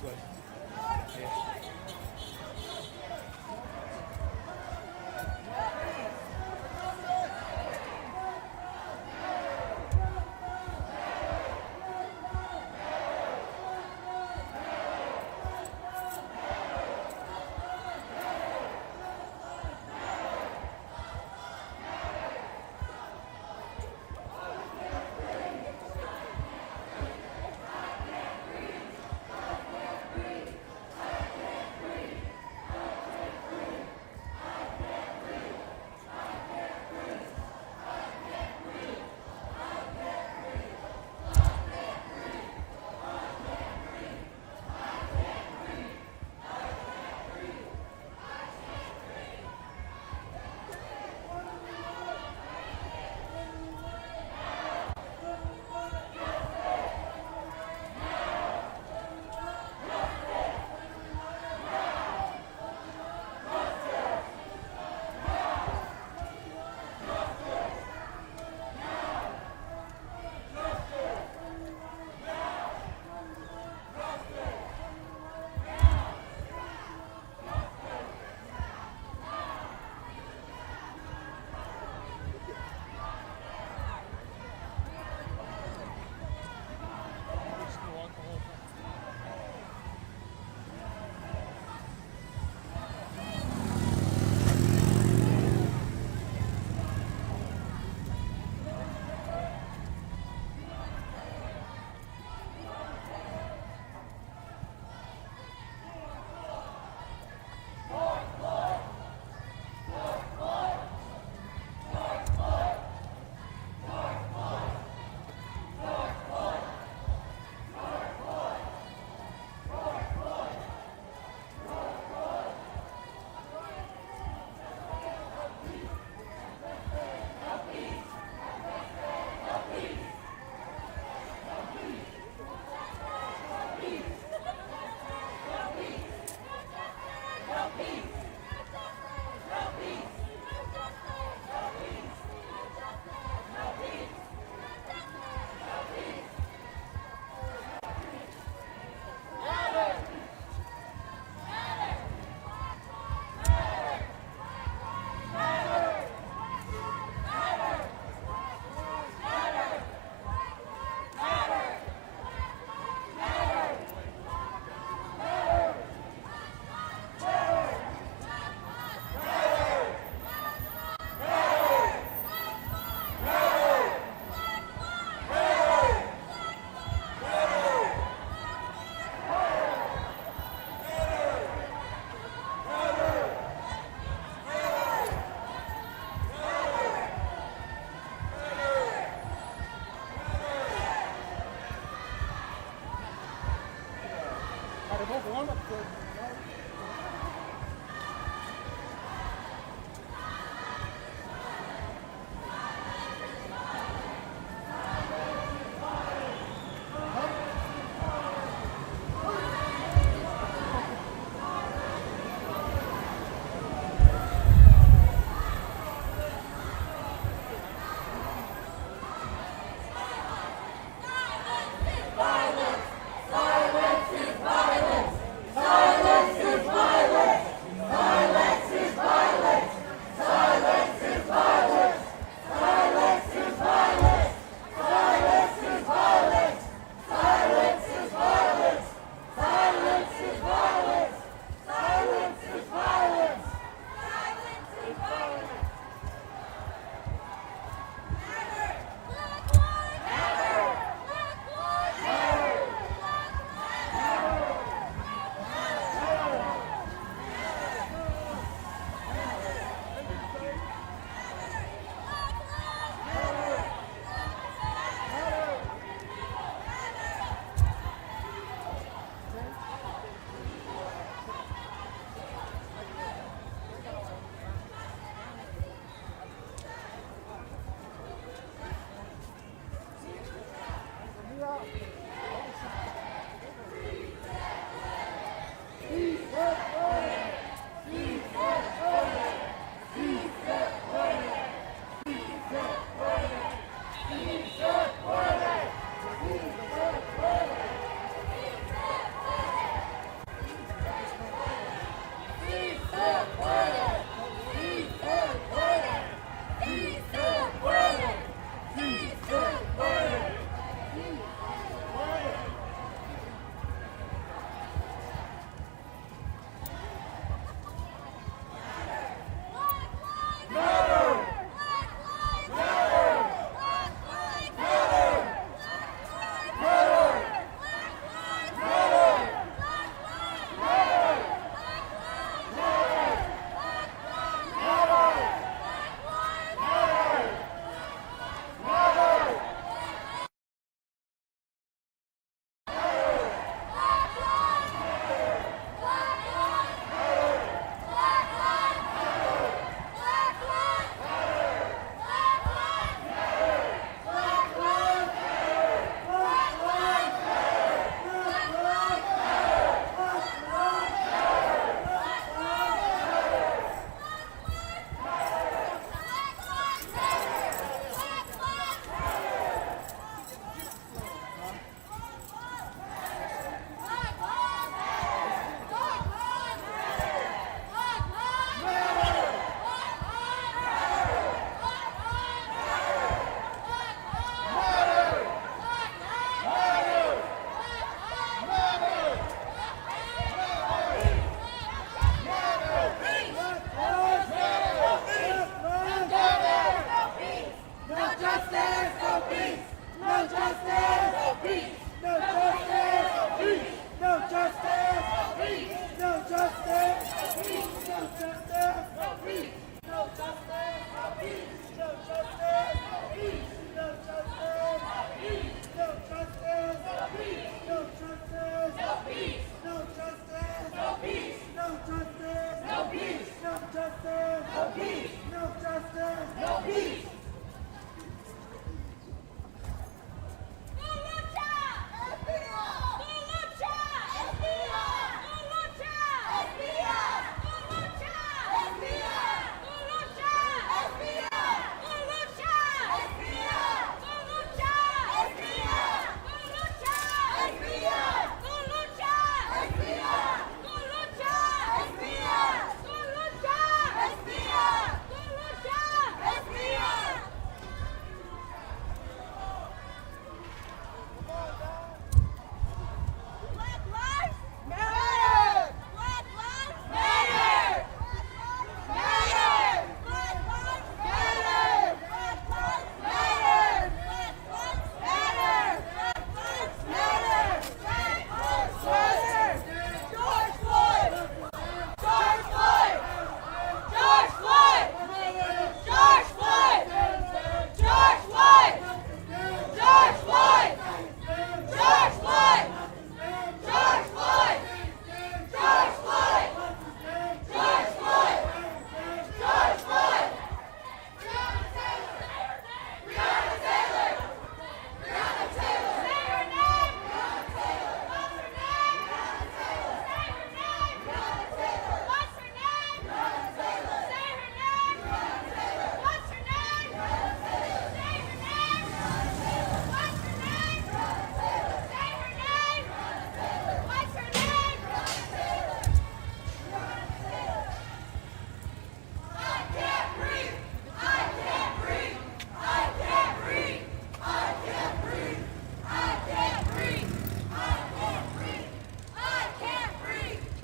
this way. Yeah.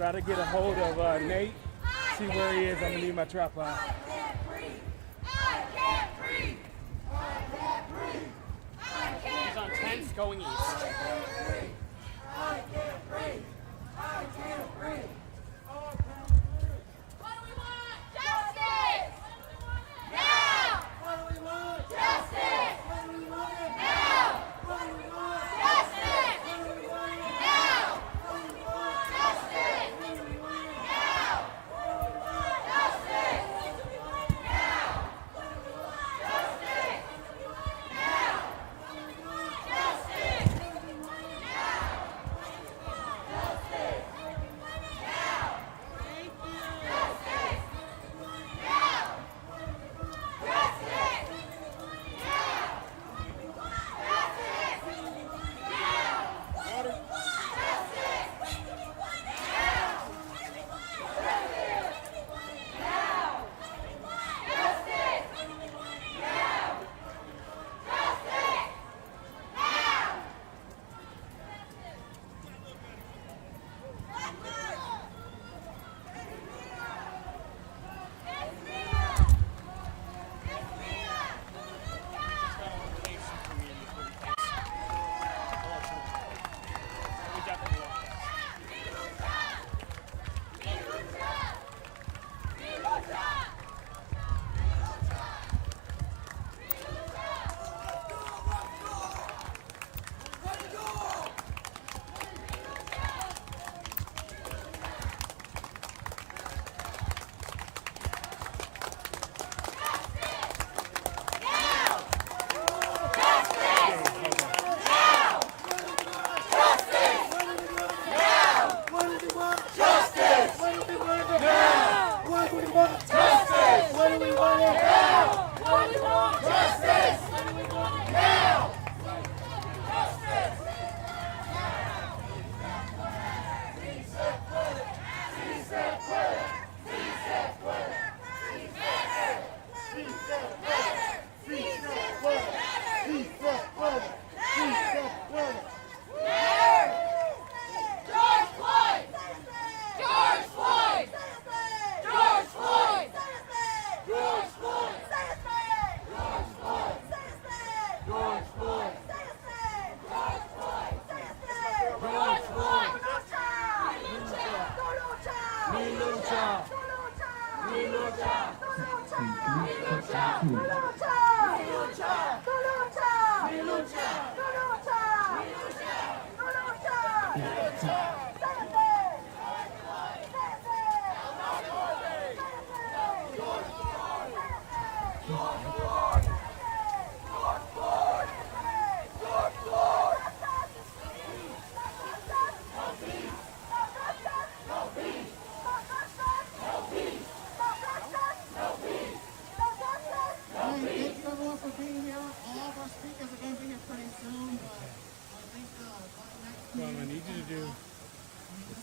Try to get a hold of Nate, see where he is. I'm going to need my tripod. He's on 10th going east.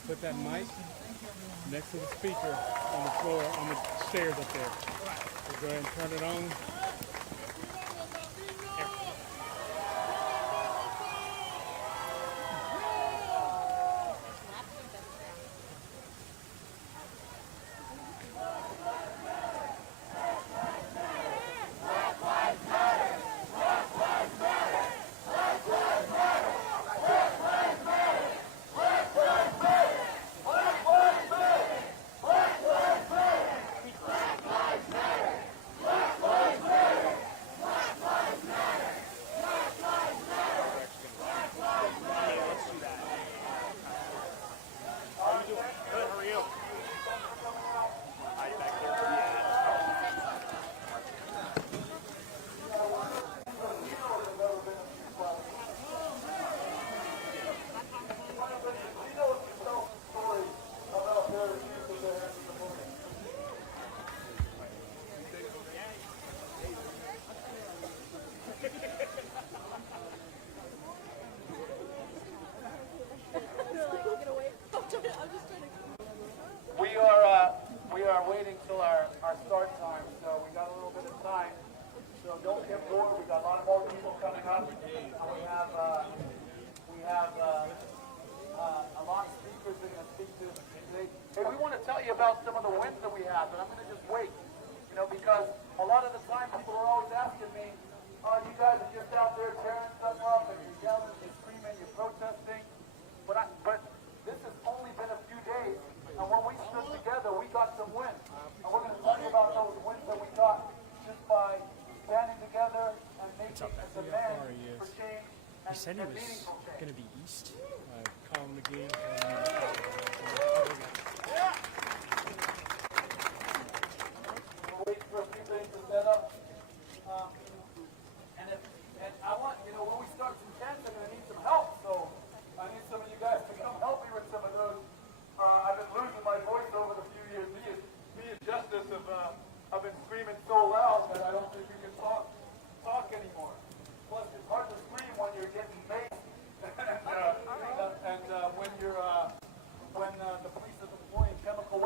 Put that mic next to the speaker on the floor, on the stairs up there. So go ahead and turn it on. about some of the wins that we have, and I'm going to just wait. You know, because a lot of the time people are always asking me, you guys are just out there tearing stuff up and you're yelling, you're screaming, you're protesting. But this has only been a few days, and when we stood together, we got some wins. And we're going to talk about those wins that we got just by standing together and making a demand for change. He said he was going to be east. Colin McGee. We're waiting for a few things to set up. And I want, you know, when we start some tents, I'm going to need some help. So I need some of you guys to come help me with some of those. I've been losing my voice over the few years. Me and Justice have been screaming so loud that I don't think we can talk anymore. Plus, it's hard to scream when you're getting maced and when the police are deploying chemical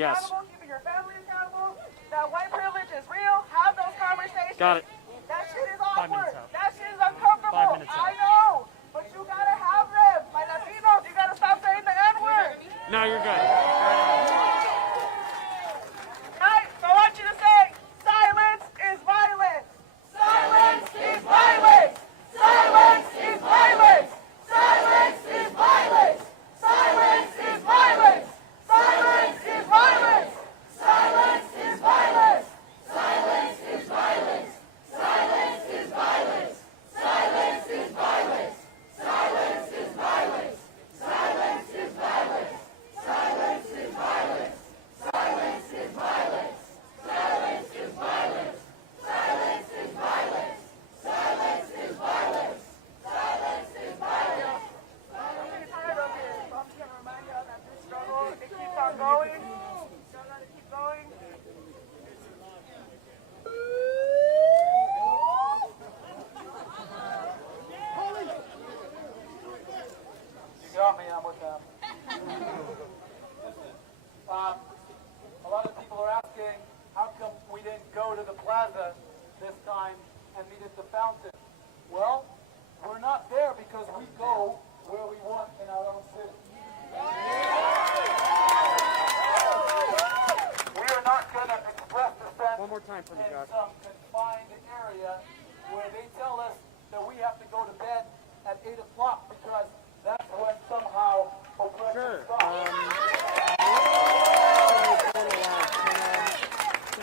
Yes. Keeping your family accountable. That white privilege is real. Have those conversations. Got it. That shit is 5 awkward. minutes out. That shit is uncomfortable. 5 minutes out. I know. But you gotta have them. My Latinos, you gotta stop saying the N-word. No, you're good. Right? So I want you to say, silence is violence. Silence is violence. Silence is violence. Silence is violence. Silence is violence. Silence is violence. Silence is violence. Silence is violence. I'm with them. Listen, a lot of people are asking, how come we didn't go to the plaza this time and meet at the fountain? Well, we're not there because we go where we want in our own city. We are not going to express dissent One more time for me, in Josh. some confined area where they tell us that we have to go to bed at 8 o'clock because that's when somehow oppression Sure. stops. Can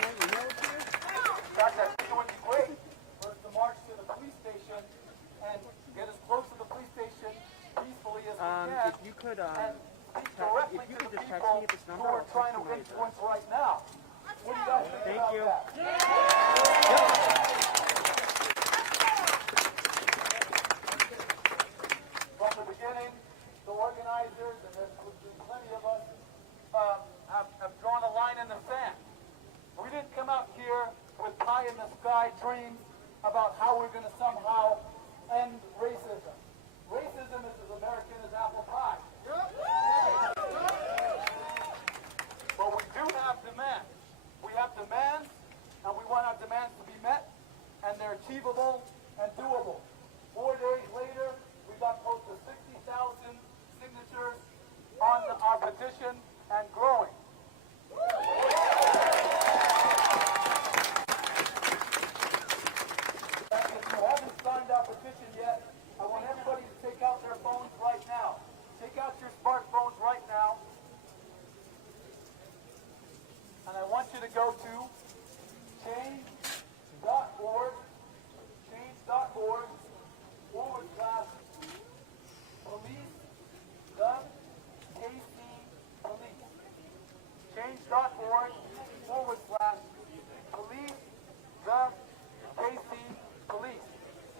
I email it to you? In fact, I think it would be great for us to march to the police station and get as close to the police station peacefully as we can. If you could, and speak directly if you to could the just text people me at this number, who are I'll trying text to you my address. influence right now. What do you guys think Thank about you. that? From the beginning, the organizers, and there's been plenty of us, have drawn a line in the sand. We didn't come out here with pie-in-the-sky dreams about how we're going to somehow end racism. Racism is as American as apple pie. But we do have demands. We have demands, and we want our demands to be met, and they're achievable and doable. 4 days later, we got close to 60,000 signatures on our petition and growing. If you haven't signed our petition yet, I want everybody to take out their phones right now. Take out your smartphones right now. And I want you to go to change.org, change.org/police the KC police. Change.org/police the KC police.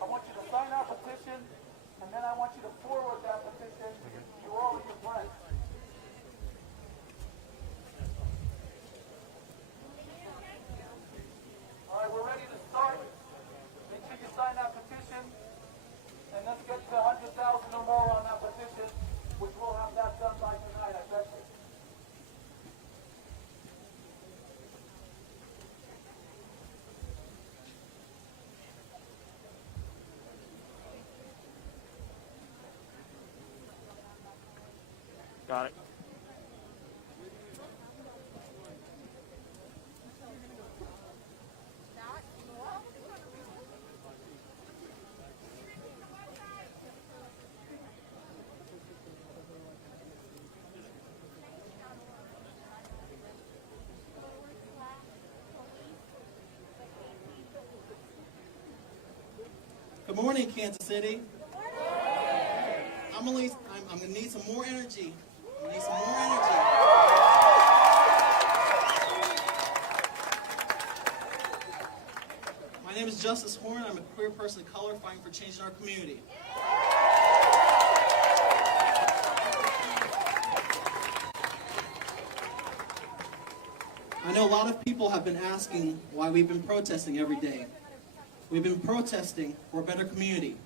I want you to sign our petition, and then I want you to forward that petition to all of your friends. All right, we're ready to start. Make sure you sign that petition, and let's get to 100,000 or more on that petition, which we'll have that done by tonight, I bet you. Got it. Good morning, Kansas City. I'm gonna need some more energy. I'm gonna need some more energy. My name is Justice Horn. I'm a queer person of color fighting for change in our community. I know a lot of people have been asking why we've been protesting every day. We've been protesting for a better community,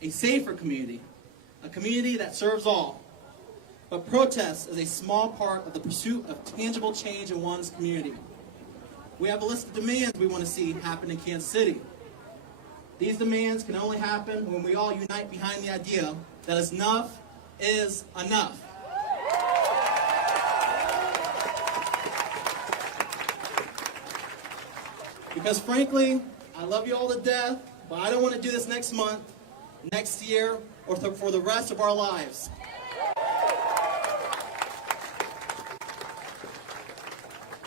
a safer community, a community that serves all. But protest is a small part of the pursuit of tangible change in one's community. We have a list of demands we want to see happen in Kansas City. These demands can only happen when we all unite behind the idea that enough is enough. Because frankly, I love you all to death, but I don't want to do this next month, next year, or for the rest of our lives.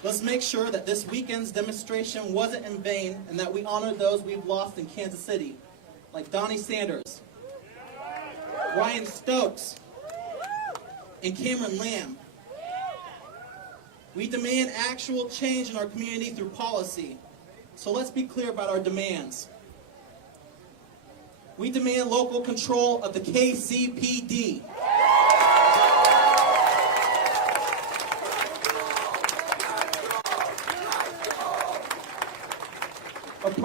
Let's make sure that this weekend's demonstration wasn't in vain and that we honor those we've lost in Kansas City, like Donnie Sanders, Ryan Stokes, and Cameron Lamb. We demand actual change in our community through policy. So let's be clear about our demands. We demand local control of the KCPD.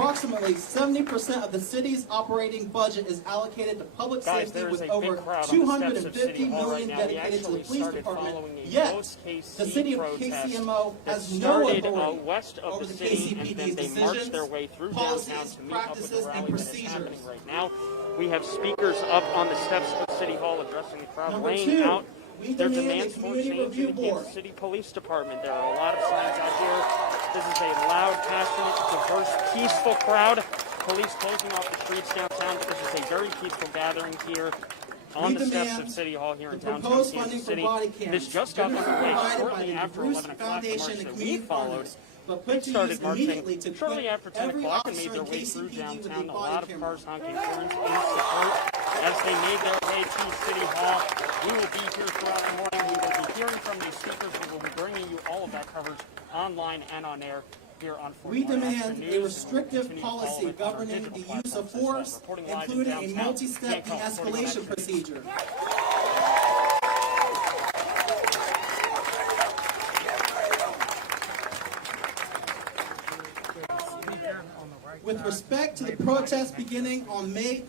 Approximately 70% of the city's operating budget is allocated to public safety, with over $250 million dedicated to the police department. Yet, the city of KCMO has no authority west of over the the city, and then KCPD's they march decisions, their way through policies, downtown to meet up with practices, the and rally that is happening procedures. right now. We have speakers up on the steps of City Hall addressing the crowd, Number laying two, out we their demand a demands for community change review in the board. Kansas City Police Department. There are a lot of signs out here. This is a loud, passionate, diverse, peaceful crowd. Police closing off the streets downtown. This is a very peaceful gathering here on the steps of City Hall here in downtown Kansas City. This just got underway shortly after 11 o'clock. The march that we followed started marching shortly after 10 o'clock and made their way through downtown. A lot of cars honking horns in support as they made their way to City Hall. We will be here throughout the morning. We will be hearing from these speakers. We will be bringing you all of that coverage online and on air here on 4 We Morning demand Afternoon a News, and restrictive we'll continue to follow policy it on our governing digital the use of platforms as well. force, Reporting live in including a downtown, multi-step Bangkok, 41 de-escalation Extra. procedure. With respect to the protest beginning on May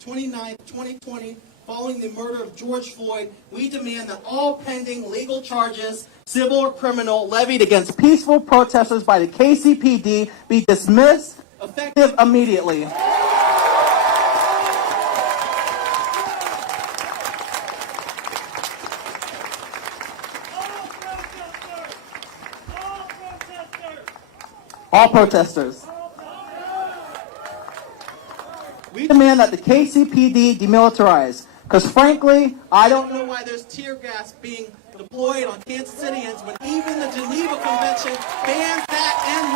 29, 2020, following the murder of George Floyd, we demand that all pending legal charges, civil or criminal, levied against peaceful protesters by the KCPD be dismissed, effective immediately. All protesters. We demand that the KCPD demilitarize. Because frankly, I don't know why there's tear gas being deployed on Kansas Cityans when even the Geneva Convention bans that and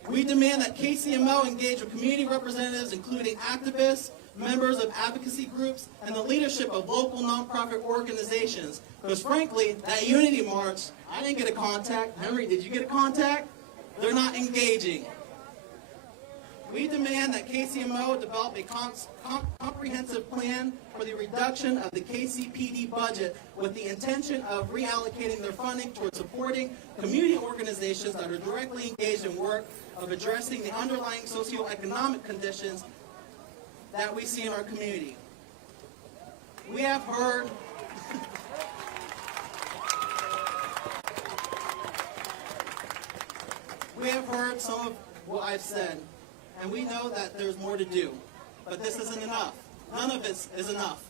warfare. We demand that KCMO engage with community representatives, including activists, members of advocacy groups, and the leadership of local nonprofit organizations. Because frankly, that Unity March, I didn't get a contact. Henry, did you get a contact? They're not engaging. We demand that KCMO develop a comprehensive plan for the reduction of the KCPD budget with the intention of reallocating their funding towards supporting community organizations that are directly engaged in work of addressing the underlying socioeconomic conditions that we see in our community. We have heard some of what I've said, and we know that there's more to do, but this isn't enough. None of this is enough.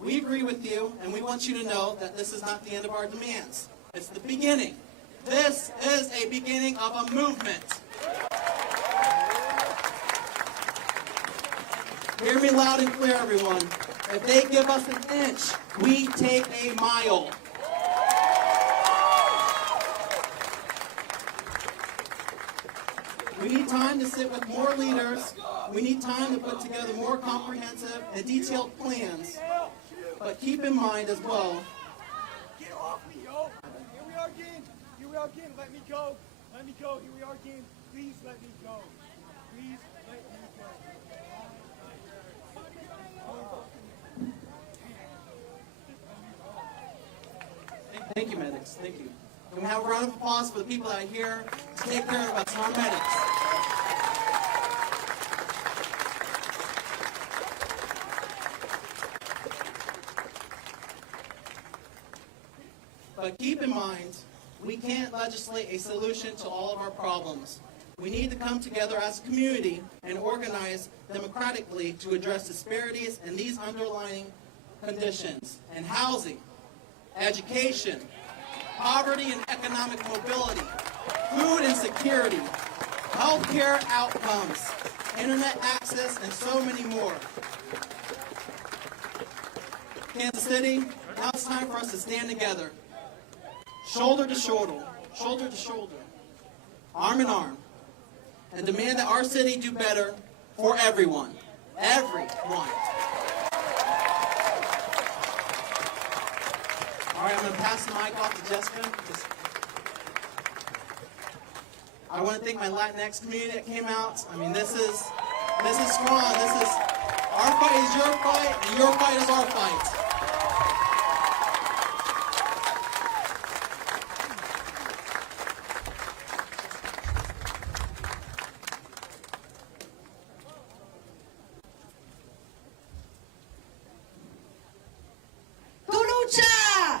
We agree with you, and we want you to know that this is not the end of our demands. It's the beginning. This is a beginning of a movement. Hear me loud and clear, everyone. If they give us an inch, we take a mile. We need time to sit with more leaders. We need time to put together more comprehensive and detailed plans. But keep in mind as well. Get off me, yo! Here we are again. Here we are again. Let me go. Let me go. Here we are again. Please let me go. Please let me go. Thank you, medics. Thank you. Can we have a round of applause for the people that are here to take care of us, our medics? But keep in mind, we can't legislate a solution to all of our problems. We need to come together as a community and organize democratically to address disparities in these underlying conditions in housing, education, poverty and economic mobility, food insecurity, healthcare outcomes, internet access, and so many more. Kansas City, now it's time for us to stand together, shoulder to shoulder, arm in arm, and demand that our city do better for everyone. Everyone. All right, I'm going to pass the mic off to Jessica. I want to thank my Latinx community that came out. I mean, this is strong. This is Our fight is your fight, and your fight is our fight. Tu lucha!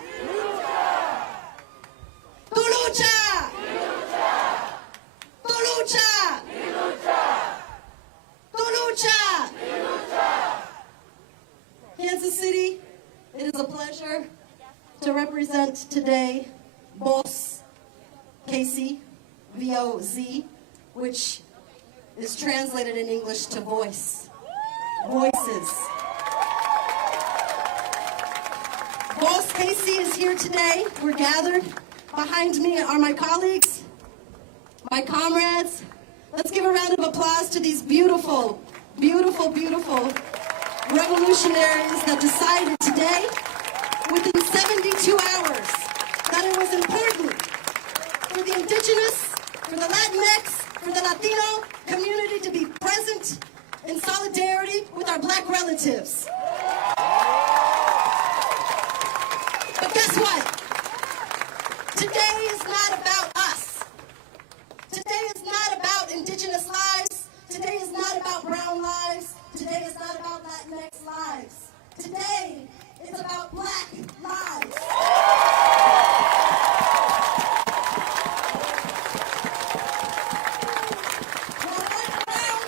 Tu lucha! Tu lucha! Tu lucha! Kansas City, it is a pleasure to represent today Voz, KC, V-O-Z, which is translated in English to voice. Voices. Voz KC is here today. We're gathered. Behind me are my colleagues, my comrades. Let's give a round of applause to these beautiful, beautiful, beautiful revolutionaries that decided today, within 72 hours, that it was important for the indigenous, for the Latinx, for the Latino community to be present in solidarity with our black relatives. But guess what? Today is not about us. Today is not about indigenous lives. Today is not about brown lives. Today is not about Latinx lives. Today is about black lives. Now, right around,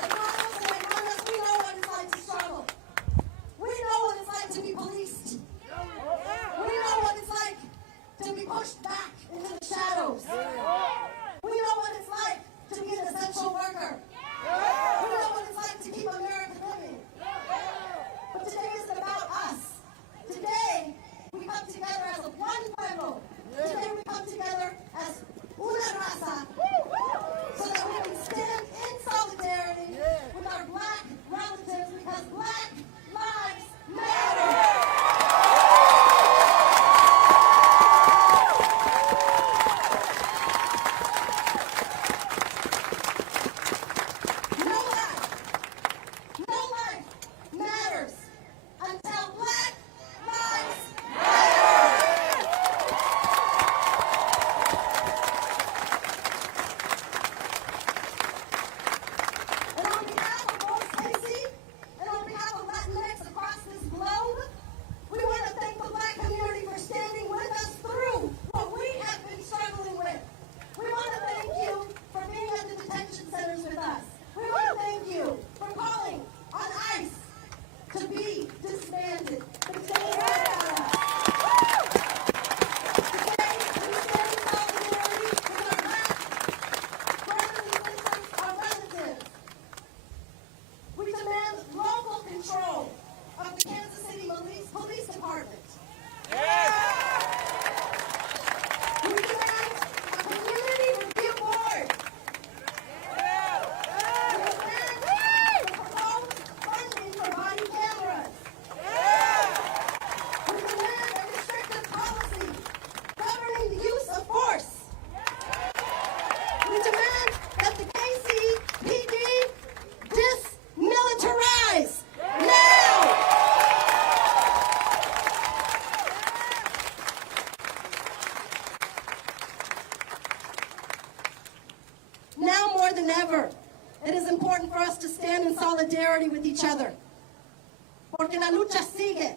hermanos and hermanas, we know what it's like to struggle. We know what it's like to be policed. We know what it's like to be pushed back into the shadows. We know what it's like to be an essential worker. We know what it's like to keep America living. But today isn't about us. Today, we come together as a one pueblo. Today, we come together as una raza so that we can stand in solidarity with our black relatives because black lives matter. No life matters until black lives matter. And on behalf of Voz KC and on behalf of Latinx across this globe, we want to thank the black community for standing with us through what we have been struggling with. We want to thank you for being at the detention centers with us. We want to thank you for calling on ICE to be disbanded. But today is not about us. Today, we stand in solidarity with our black brothers and sisters, our relatives. We demand local control of the Kansas City Police Department. We demand a community review board. We demand the proposed funding for body cameras. We demand a restrictive policy governing the use of force. We demand that the KCPD dismilitarize now. Now more than ever, it is important for us to stand in solidarity with each other. Porque la lucha sigue.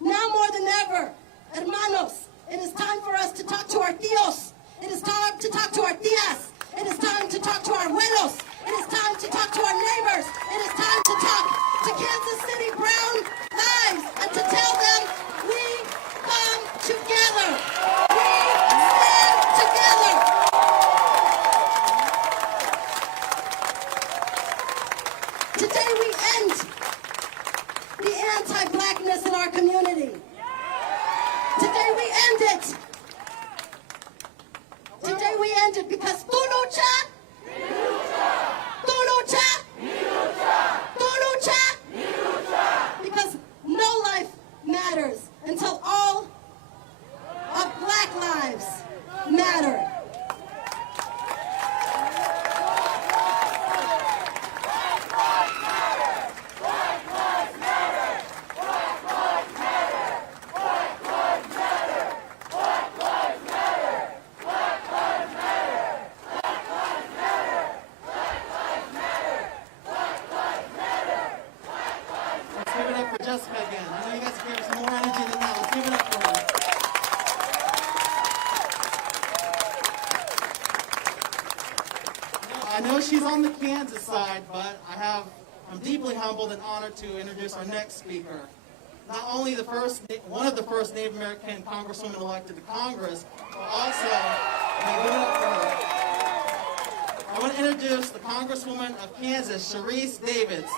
Now more than ever, hermanos, it is time for us to talk to our tíos. It is time to talk to our tías. It is time to talk to our abuelos. It is time to talk to our neighbors. It is time to talk to Kansas City brown lives and to tell them we come together. We stand together. Today we end the anti-blackness in our community. Today we end it. Today we end it because tu lucha, tu lucha, tu lucha, because no life matters until all of black lives matter. know she's on the Kansas side, but I'm deeply humbled and honored to introduce our next speaker. Not only one of the first Native American congresswomen elected to Congress, but also, give it up for her. I want to introduce the Congresswoman of Kansas, Sharice Davids.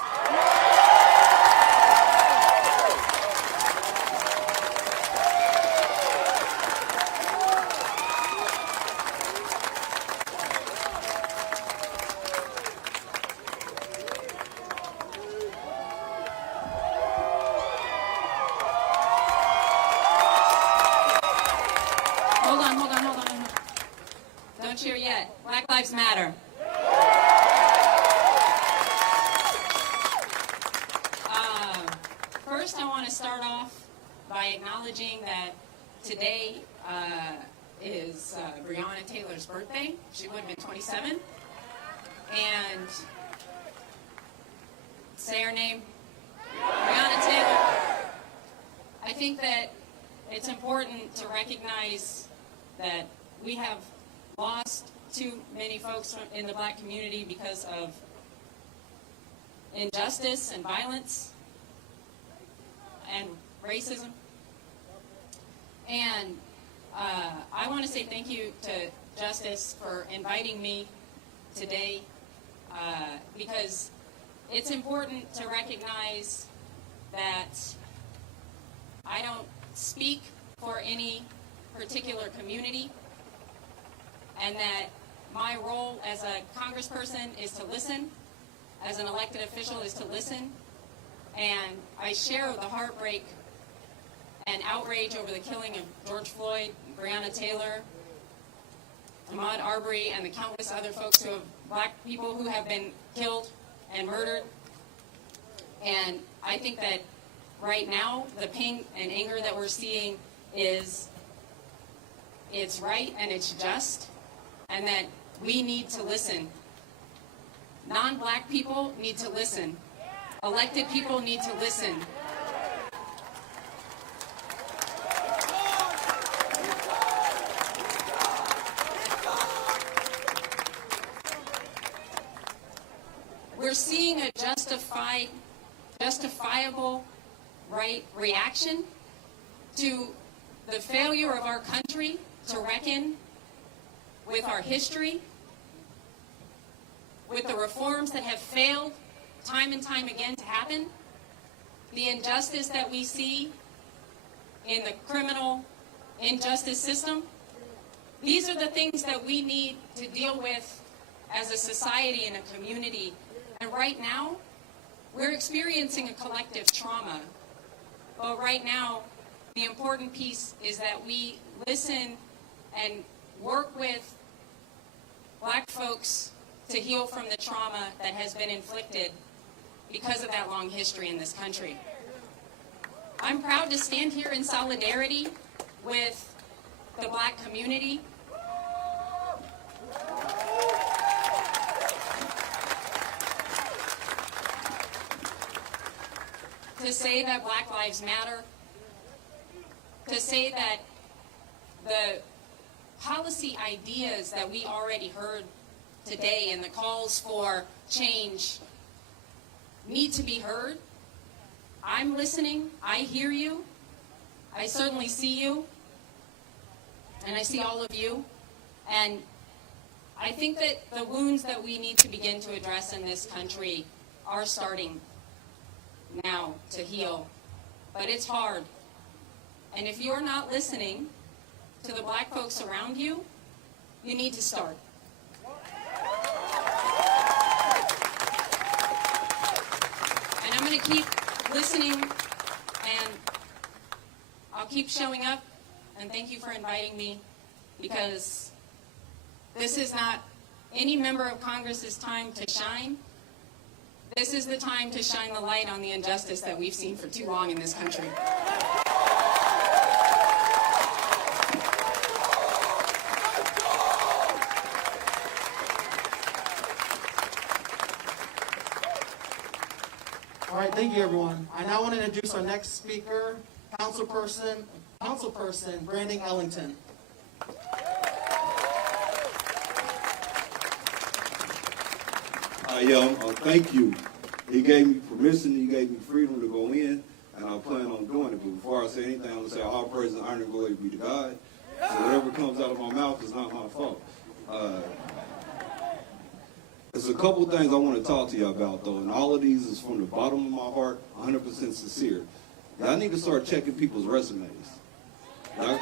Hold on. Don't cheer yet. Black Lives Matter. First, I want to start off by acknowledging that today is Breonna Taylor's birthday. She would have been 27. And say her name, Breonna Taylor. I think that it's important to recognize that we have lost too many folks in the black community because of injustice and violence and racism. And I want to say thank you to Justice for inviting me today because it's important to recognize that I don't speak for any particular community, and that my role as a congressperson is to listen, as an elected official is to listen, and I share the heartbreak and outrage over the killing of George Floyd, Breonna Taylor, Ahmaud Arbery, and the countless other folks black people who have been killed and murdered. And I think that right now, the pain and anger that we're seeing it's right and it's just, and that we need to listen. Non-black people need to listen. Elected people need to listen. We're seeing a justifiable reaction to the failure of our country to reckon with our history, with the reforms that have failed time and time again to happen, the injustice that we see in the criminal injustice system. These are the things that we need to deal with as a society and a community. And right now, we're experiencing a collective trauma. But right now, the important piece is that we listen and work with black folks to heal from the trauma that has been inflicted because of that long history in this country. I'm proud to stand here in solidarity with the black community. To say that Black Lives Matter, to say that the policy ideas that we already heard today and the calls for change need to be heard. I'm listening. I hear you. I certainly see you. And I see all of you. And I think that the wounds that we need to begin to address in this country are starting now to heal. But it's hard. And if you're not listening to the black folks around you, you need to start. And I'm going to keep listening, and I'll keep showing up, and thank you for inviting me, because this is not any member of Congress's time to shine. This is the time to shine the light on the injustice that we've seen for too long in this country. All right, thank you, everyone. I now want to introduce our next speaker, Councilperson Brandon Ellington. Thank you. He gave me permission, he gave me freedom to go in, and I plan on doing it. But before I say anything, I'm going to say all praise and honor and glory be to God. So whatever comes out of my mouth is not my fault. There's a couple things I want to talk to you about, though, and all of these is from the bottom of my heart, 100% sincere. Y'all need to start checking people's resumes. Nah,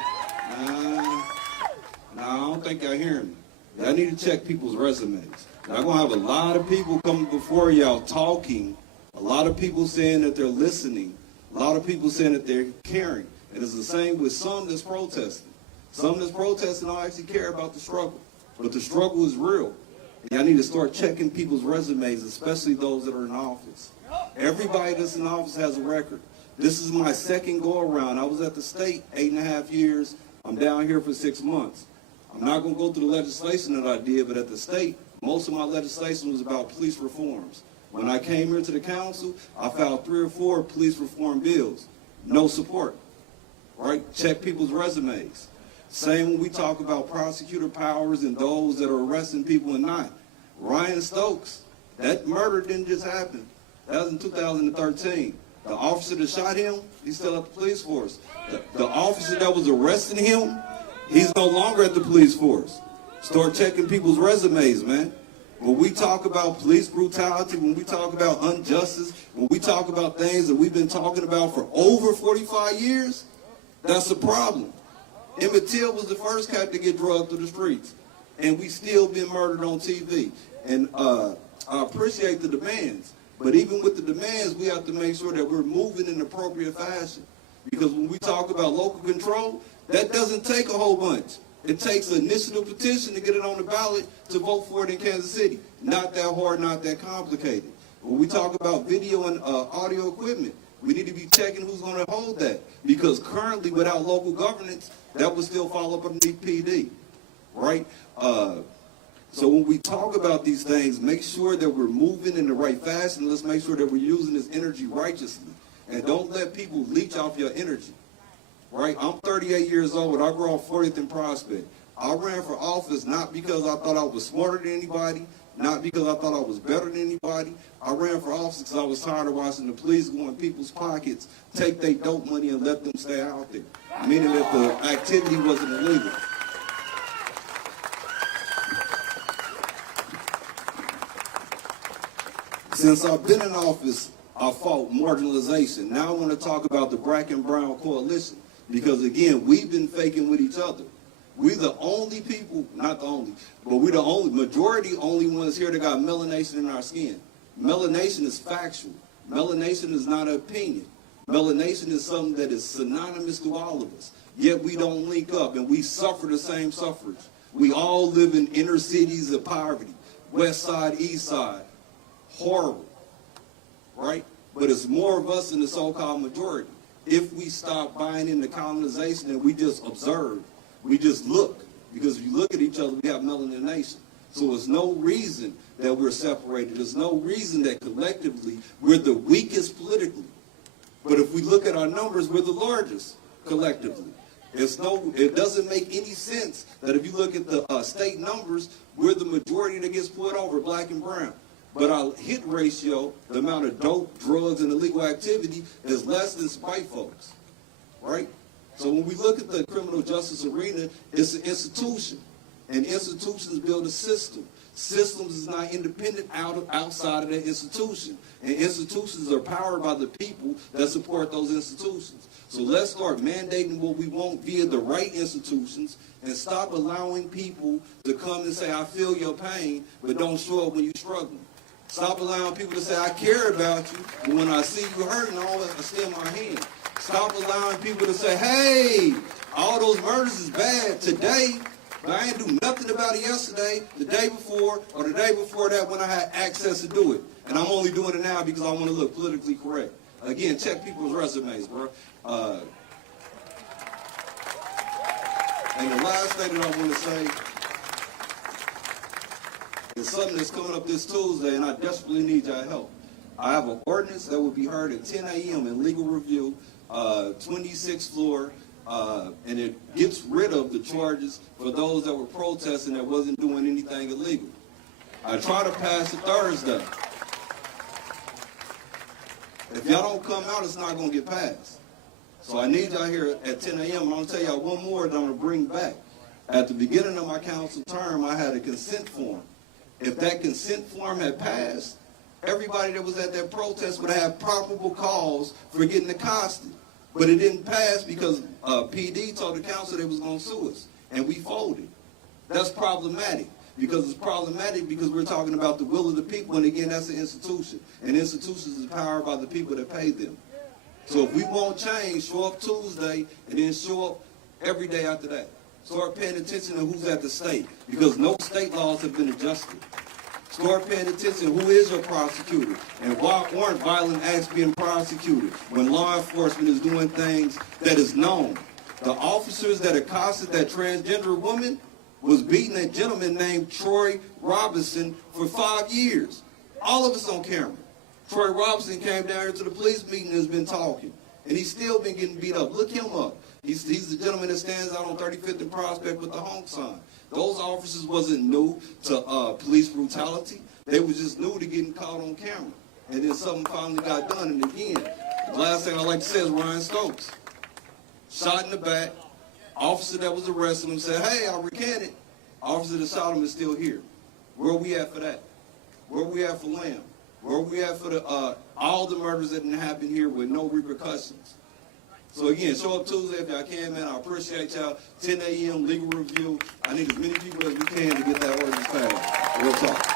I don't think y'all hearing me. Y'all need to check people's resumes. Y'all gonna have a lot of people coming before y'all talking, a lot of people saying that they're listening, a lot of people saying that they're caring. And it's the same with some that's protesting. Some that's protesting don't actually care about the struggle. But the struggle is real. And y'all need to start checking people's resumes, especially those that are in office. Everybody that's in office has a record. This is my second go-around. I was at the state 8.5 years. I'm down here for 6 months. I'm not going to go through the legislation that I did, but at the state, most of my legislation was about police reforms. When I came here to the council, I filed 3 or 4 police reform bills. No support, right? Check people's resumes. Same when we talk about prosecutor powers and those that are arresting people and not. Ryan Stokes, that murder didn't just happen. That was in 2013. The officer that shot him, he's still at the police force. The officer that was arresting him, he's no longer at the police force. Start checking people's resumes, man. When we talk about police brutality, when we talk about injustice, when we talk about things that we've been talking about for over 45 years, that's a problem. Emmett Till was the first cat to get drugged through the streets, and we still been murdered on TV. And I appreciate the demands, but even with the demands, we have to make sure that we're moving in appropriate fashion. Because when we talk about local control, that doesn't take a whole bunch. It takes an initiative petition to get it on the ballot to vote for it in Kansas City. Not that hard, not that complicated. When we talk about video and audio equipment, we need to be checking who's going to hold that. Because currently, without local governance, that would still fall up underneath PD, right? So when we talk about these things, make sure that we're moving in the right fashion. Let's make sure that we're using this energy righteously. And don't let people leech off your energy. Right? I'm 38 years old. I grew up 40th and Prospect. I ran for office not because I thought I was smarter than anybody, not because I thought I was better than anybody. I ran for office because I was tired of watching the police go in people's pockets, take their dope money and let them stay out there, meaning that the activity wasn't illegal. Since I've been in office, I fought marginalization. Now I want to talk about the Black and Brown Coalition. Because again, we've been faking with each other. We're the only people, not the only, but we're the majority only ones here that got melanation in our skin. Melanation is factual. Melanation is not an opinion. Melanation is something that is synonymous to all of us. Yet we don't link up and we suffer the same suffrage. We all live in inner cities of poverty. West side, east side. Horrible. Right? But it's more of us than the so-called majority. If we stop buying into colonization and we just observe, we just look, because if you look at each other, we have melanation. So there's no reason that we're separated. There's no reason that collectively we're the weakest politically. But if we look at our numbers, we're the largest collectively. It doesn't make any sense that if you look at the state numbers, we're the majority that gets put over, Black and brown. But our hit ratio, the amount of dope, drugs, and illegal activity is less than white folks, right? So when we look at the criminal justice arena, it's an institution, and institutions build a system. Systems is not independent outside of that institution, and institutions are powered by the people that support those institutions. So let's start mandating what we want via the right institutions and stop allowing people to come and say, I feel your pain, but don't show up when you're struggling. Stop allowing people to say, I care about you, but when I see you hurting, I always extend my hand. Stop allowing people to say, hey, all those murders is bad today, but I ain't do nothing about it yesterday, the day before, or the day before that when I had access to do it. And I'm only doing it now because I want to look politically correct. Again, check people's resumes, bro. And the last thing that I want to say, it's something that's coming up this Tuesday, and I desperately need y'all help. I have an ordinance that will be heard at 10 a.m. in legal review, 26th floor, and it gets rid of the charges for those that were protesting that wasn't doing anything illegal. I try to pass it Thursday. If y'all don't come out, it's not going to get passed. So I need y'all here at 10 a.m. I'm going to tell y'all one more that I'm going to bring back. At the beginning of my council term, I had a consent form. If that consent form had passed, everybody that was at that protest would have probable cause for getting accosted. But it didn't pass because PD told the council they was going to sue us, and we folded. That's problematic. Because it's problematic because we're talking about the will of the people, and again, that's an institution. And institutions is powered by the people that pay them. So if we want change, show up Tuesday and then show up every day after that. Start paying attention to who's at the state, because no state laws have been adjusted. Start paying attention who is your prosecutor, and why aren't violent acts being prosecuted when law enforcement is doing things that is known. The officers that accosted that transgender woman was beating a gentleman named Troy Robinson for 5 years. All of us on camera. Troy Robinson came down here to the police meeting and has been talking. And he's still been getting beat up. Look him up. He's the gentleman that stands out on 35th and Prospect with the honk sign. Those officers wasn't new to police brutality. They was just new to getting caught on camera. And then something finally got done. And again, the last thing I like to say is Ryan Stokes. Shot in the back. Officer that was arresting him said, hey, I recanted. Officer that shot him is still here. Where are we at for that? Where are we at for Lamb? Where are we at for the all the murders that didn't happen here with no repercussions? So again, show up Tuesday if y'all can, man. I appreciate y'all. 10 a.m. legal review. I need as many people as we can to get that ordinance passed. Real talk.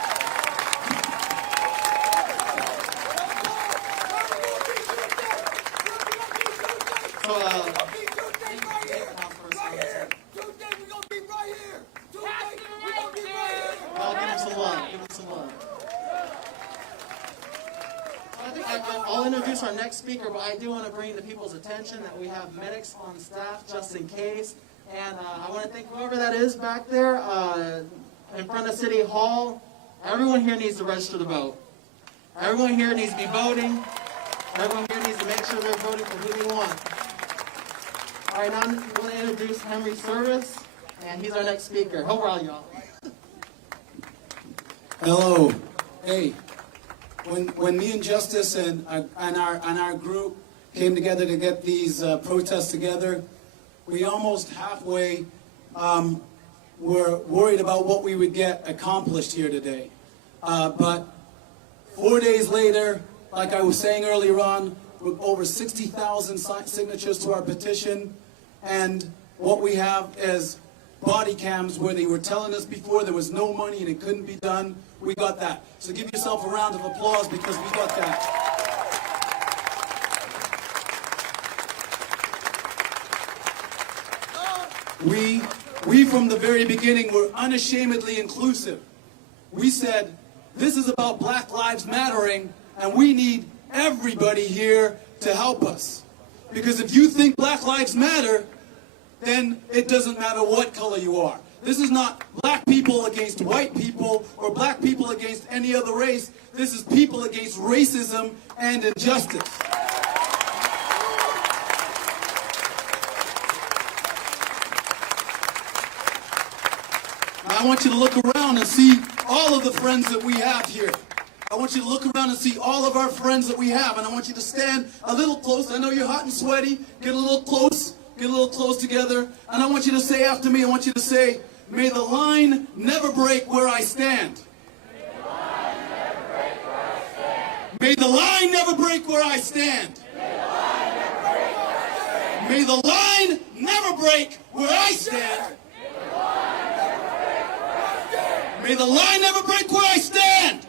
I'll introduce our next speaker, but I do want to bring to people's attention that we have medics on staff just in case. And I want to thank whoever that is back there in front of City Hall. Everyone here needs to register to vote. Everyone here needs to be voting. Everyone here needs to make sure they're voting for who they want. All right, now I want to introduce Henry Service, and he's our next speaker. How are y'all? Hello. Hey. When me and Justice and our group came together to get these protests together, we almost halfway were worried about what we would get accomplished here today. But 4 days later, like I was saying earlier on, with over 60,000 signatures to our petition, and what we have is body cams where they were telling us before there was no money and it couldn't be done. We got that. So give yourself a round of applause because we got that. We from the very beginning were unashamedly inclusive. We said, this is about Black Lives Mattering, and we need everybody here to help us. Because if you think Black Lives Matter, then it doesn't matter what color you are. This is not black people against white people or black people against any other race. This is people against racism and injustice. Now I want you to look around and see all of the friends that we have here. I want you to look around and see all of our friends that we have, and I want you to stand a little close. I know you're hot and sweaty. Get a little close. Get a little close together. And I want you to say after me, I want you to say, may the line never break where I stand. May the line never break where I stand. May the line never break where I stand. May the line never break where I stand.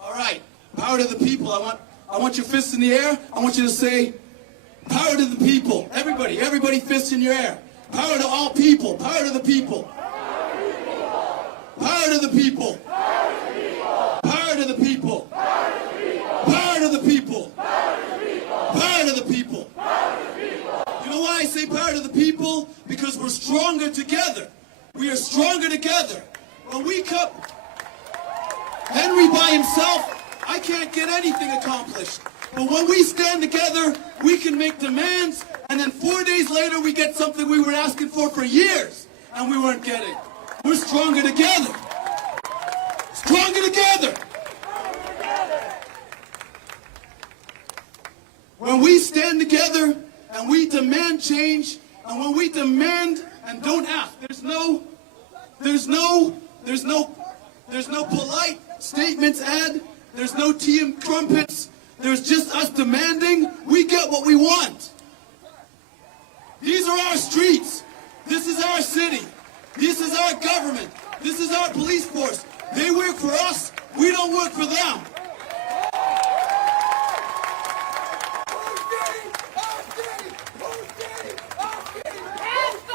All right, power to the people. I want your fists in the air. I want you to say, power to the people. Everybody fists in your air. Power to all people. Power to the people. Power to the people. Power to the people. Power to the people. Power to the people. You know why I say power to the people? Because we're stronger together. We are stronger together. When we come, Henry by himself, I can't get anything accomplished. But when we stand together, we can make demands, and then 4 days later we get something we were asking for years, and we weren't getting. We're stronger together. Stronger together. When we stand together and we demand change, and when we demand and don't ask, there's no polite statements, Ed. There's no tea and crumpets. There's just us demanding. We get what we want. These are our streets. This is our city. This is our government. This is our police force. They work for us. We don't work for them.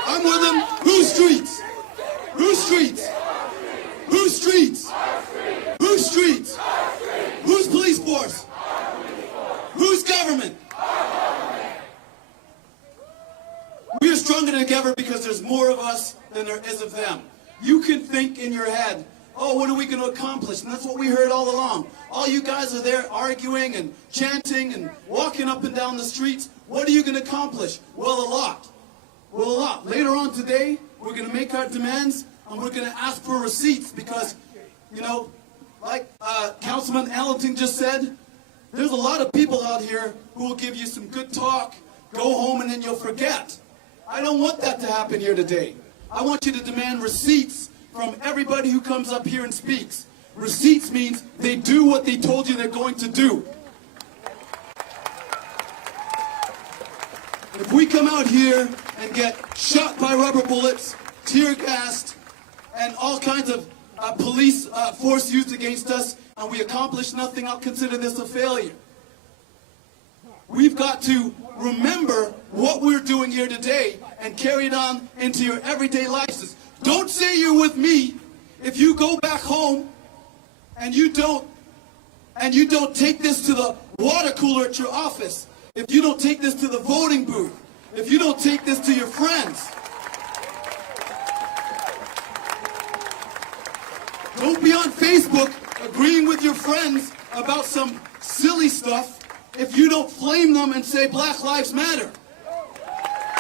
I'm with them. Whose streets? Whose streets? Whose streets? Whose streets? Whose police force? Whose government? We are stronger together because there's more of us than there is of them. You can think in your head, oh, what are we going to accomplish? And that's what we heard all along. All you guys are there arguing and chanting and walking up and down the streets. What are you going to accomplish? Well, a lot. Well, a lot. Later on today, we're going to make our demands and we're going to ask for receipts because, you know, like Councilman Ellington just said, there's a lot of people out here who will give you some good talk, go home, and then you'll forget. I don't want that to happen here today. I want you to demand receipts from everybody who comes up here and speaks. Receipts means they do what they told you they're going to do. If we come out here and get shot by rubber bullets, tear gassed, and all kinds of police force used against us, and we accomplish nothing, I'll consider this a failure. We've got to remember what we're doing here today and carry it on into your everyday lives. Don't say you're with me if you go back home and you don't take this to the water cooler at your office. If you don't take this to the voting booth, if you don't take this to your friends. Don't be on Facebook agreeing with your friends about some silly stuff if you don't flame them and say Black Lives Matter.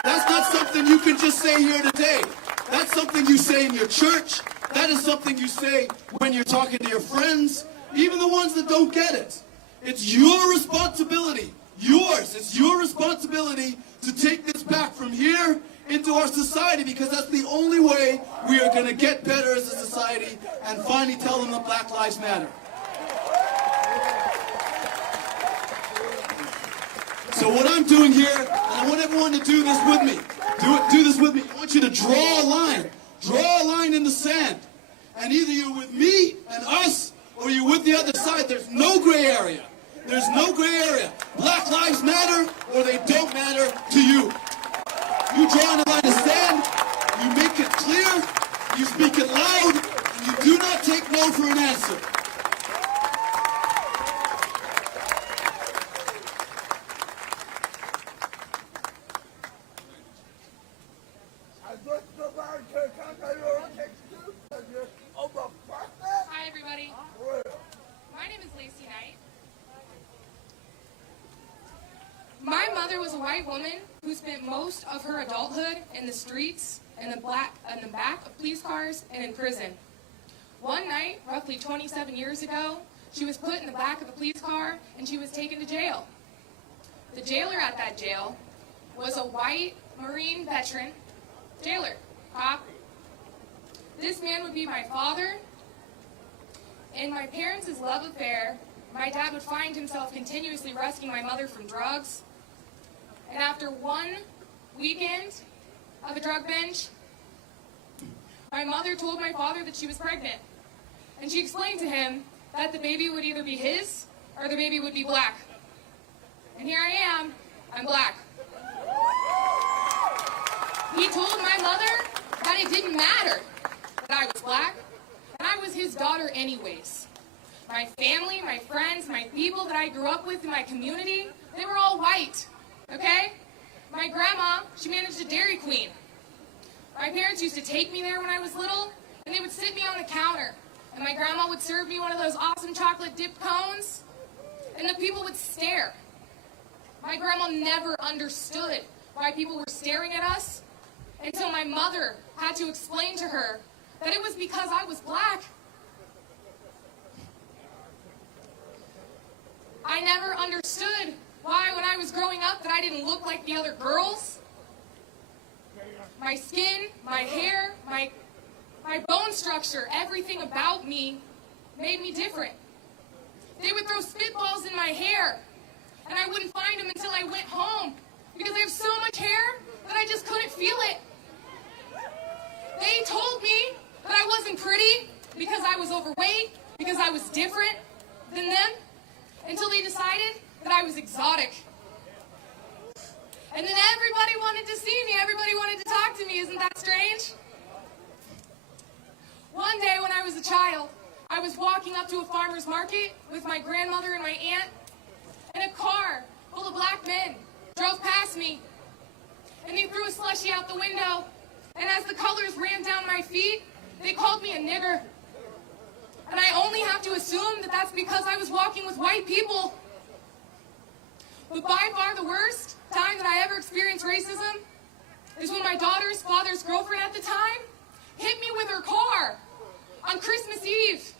That's not something you can just say here today. That's something you say in your church. That is something you say when you're talking to your friends, even the ones that don't get it. It's your responsibility, yours. It's your responsibility to take this back from here into our society because that's the only way we are going to get better as a society and finally tell them that Black Lives Matter. So what I'm doing here, and I want everyone to do this with me. Do this with me. I want you to draw a line. Draw a line in the sand. And either you're with me and us, or you're with the other side. There's no gray area. There's no gray area. Black lives matter, or they don't matter to you. You draw on a line of sand, you make it clear, you speak it loud, and you do not take no for an answer. Hi, everybody. My name is Lacey Knight. My mother was a white woman who spent most of her adulthood in the streets, in the back of police cars, and in prison. One night, roughly 27 years ago, she was put in the back of a police car and she was taken to jail. The jailer at that jail was a white Marine veteran jailer, cop. This man would be my father. In my parents' love affair, my dad would find himself continuously rescuing my mother from drugs. And after one weekend of a drug binge, my mother told my father that she was pregnant. And she explained to him that the baby would either be his or the baby would be black. And here I am, I'm black. He told my mother that it didn't matter that I was black, and I was his daughter anyways. My family, my friends, my people that I grew up with in my community, they were all white, okay? My grandma, she managed a Dairy Queen. My parents used to take me there when I was little, and they would sit me on the counter, and my grandma would serve me one of those awesome chocolate dip cones, and the people would stare. My grandma never understood why people were staring at us until my mother had to explain to her that it was because I was black. I never understood why when I was growing up that I didn't look like the other girls. My skin, my hair, my bone structure, everything about me made me different. They would throw spitballs in my hair, and I wouldn't find them until I went home because I have so much hair that I just couldn't feel it. They told me that I wasn't pretty because I was overweight, because I was different than them, until they decided that I was exotic. And then everybody wanted to see me, everybody wanted to talk to me. Isn't that strange? One day when I was a child, I was walking up to a farmer's market with my grandmother and my aunt, and a car full of black men drove past me, and they threw a slushie out the window, and as the colors ran down my feet, they called me a nigger. And I only have to assume that that's because I was walking with white people. But by far the worst time that I ever experienced racism is when my daughter's father's girlfriend at the time hit me with her car on Christmas Eve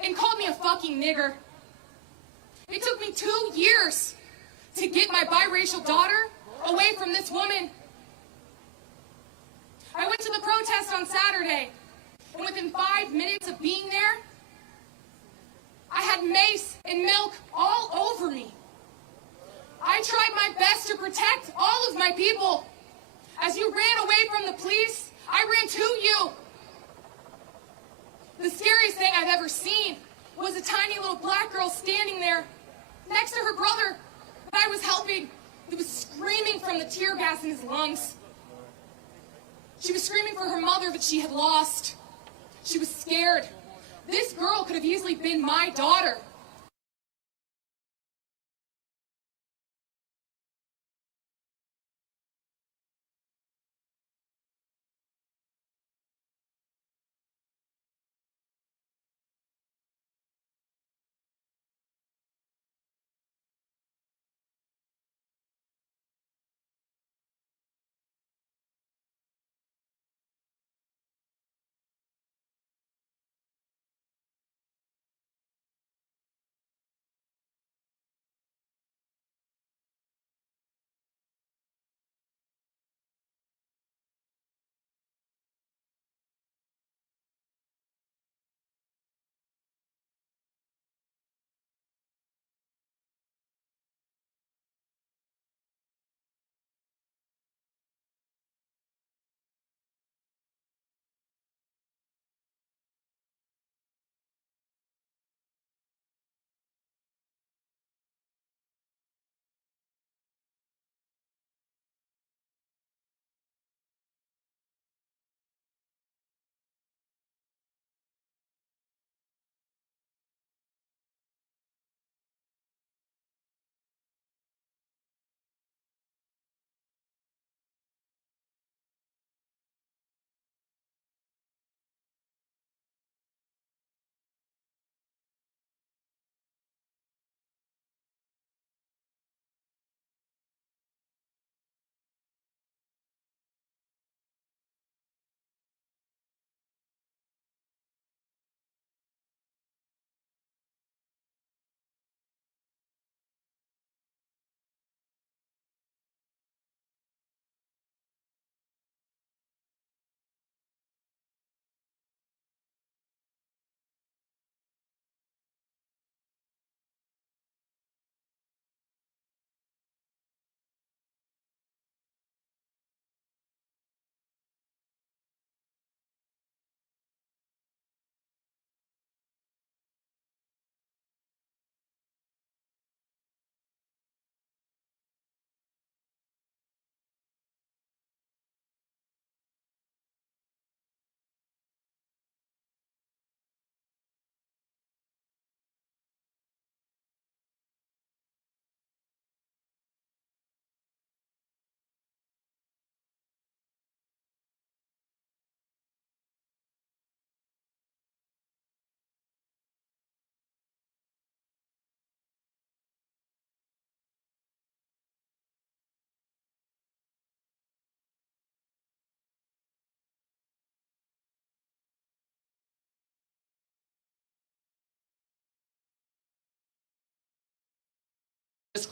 and called me a fucking nigger. It took me 2 years to get my biracial daughter away from this woman. I went to the protest on Saturday, and within 5 minutes of being there, I had mace and milk all over me. I tried my best to protect all of my people. As you ran away from the police, I ran to you. The scariest thing I've ever seen was a tiny little black girl standing there next to her brother that I was helping, who was screaming from the tear gas in his lungs. She was screaming for her mother that she had lost. She was scared. This girl could have easily been my daughter.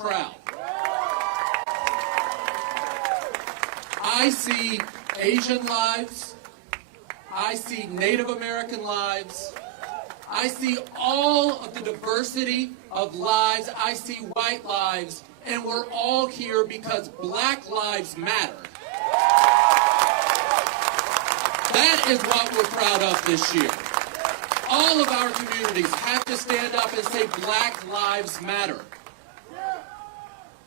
crowd. I see Asian lives. I see Native American lives. I see all of the diversity of lives. I see white lives. And we're all here because Black Lives Matter. That is what we're proud of this year. All of our communities have to stand up and say Black Lives Matter.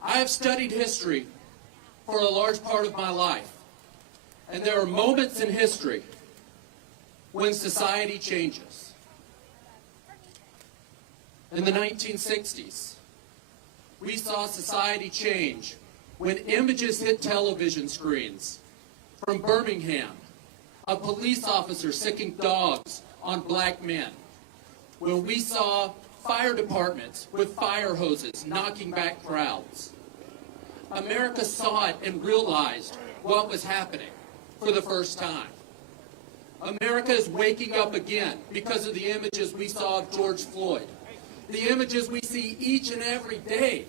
I have studied history for a large part of my life. And there are moments in history when society changes. In the 1960s, we saw society change when images hit television screens from Birmingham, a police officer sicking dogs on black men. When we saw fire departments with fire hoses knocking back crowds. America saw it and realized what was happening for the first time. America is waking up again because of the images we saw of George Floyd. The images we see each and every day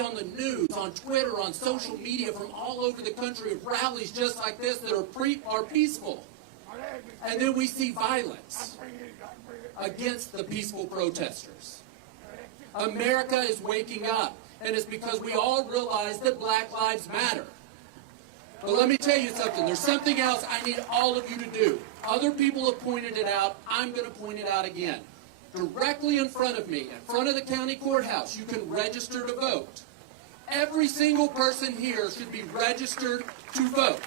on the news, on Twitter, on social media from all over the country of rallies just like this that are peaceful. And then we see violence against the peaceful protesters. America is waking up, and it's because we all realize that Black Lives Matter. But let me tell you something. There's something else I need all of you to do. Other people have pointed it out. I'm going to point it out again. Directly in front of me, in front of the county courthouse, you can register to vote. Every single person here should be registered to vote.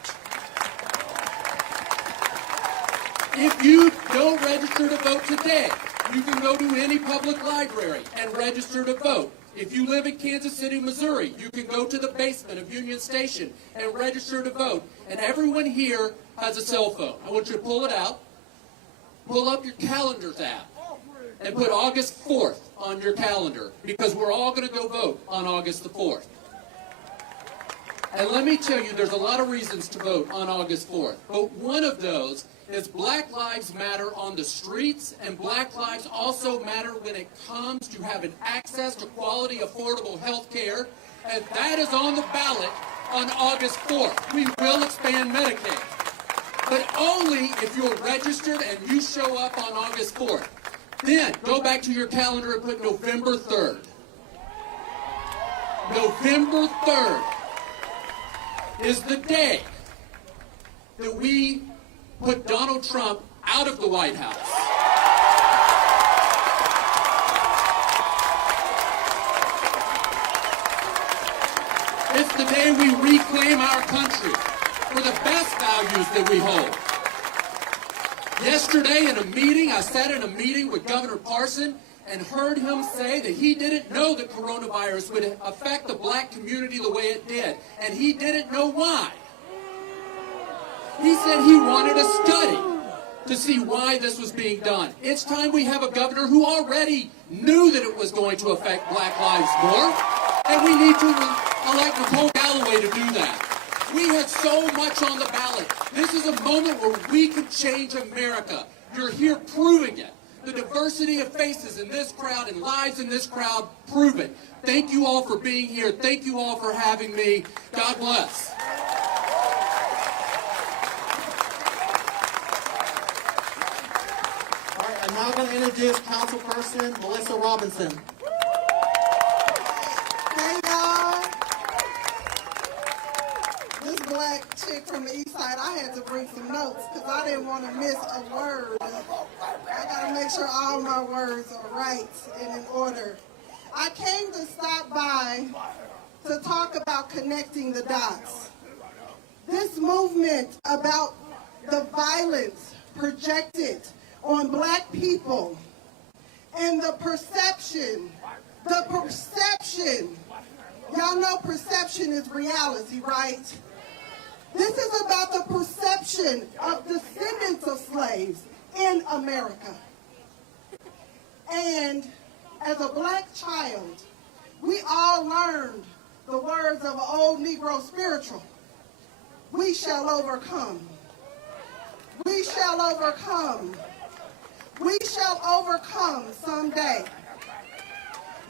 If you don't register to vote today, you can go to any public library and register to vote. If you live in Kansas City, Missouri, you can go to the basement of Union Station and register to vote. And everyone here has a cell phone. I want you to pull it out, pull up your calendars app, and put August 4th on your calendar, because we're all going to go vote on August the 4th. And let me tell you, there's a lot of reasons to vote on August 4th. But one of those is Black Lives Matter on the streets, and Black lives also matter when it comes to having access to quality, affordable health care. And that is on the ballot on August 4th. We will expand Medicaid. But only if you're registered and you show up on August 4th. Then go back to your calendar and put November 3rd. November 3rd is the day that we put Donald Trump out of the White House. It's the day we reclaim our country for the best values that we hold. Yesterday in a meeting, I sat in a meeting with Governor Parson and heard him say that he didn't know that coronavirus would affect the black community the way it did, and he didn't know why. He said he wanted a study to see why this was being done. It's time we have a governor who already knew that it was going to affect black lives more, and we need to elect Nicole Galloway to do that. We had so much on the ballot. This is a moment where we can change America. You're here proving it. The diversity of faces in this crowd and lives in this crowd prove it. Thank you all for being here. Thank you all for having me. God bless. All right, I'm now going to introduce Councilperson Melissa Robinson. Hey, y'all. This black chick from the east side, I had to bring some notes because I didn't want to miss a word. I got to make sure all my words are right and in order. I came to stop by to talk about connecting the dots. This movement about the violence projected on black people and the perception. Y'all know perception is reality, right? This is about the perception of descendants of slaves in America. And as a black child, we all learned the words of an old Negro spiritual. We shall overcome. We shall overcome. We shall overcome someday.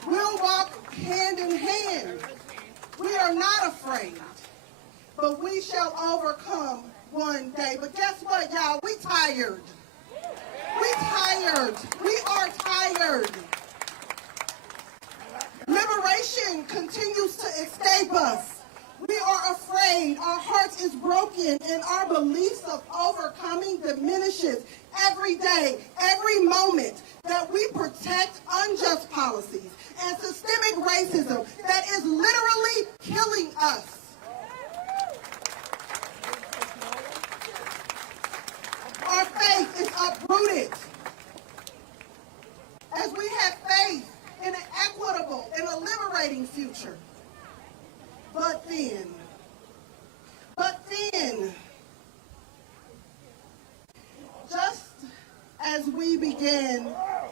We'll walk hand in hand. We are not afraid, but we shall overcome one day. But guess what, y'all? We tired. We tired. We are tired. Liberation continues to escape us. We are afraid. Our hearts is broken, and our beliefs of overcoming diminishes every day, every moment that we protect unjust policies and systemic racism that is literally killing us. Our faith is uprooted. As we have faith in an equitable and a liberating future. But then, just as we began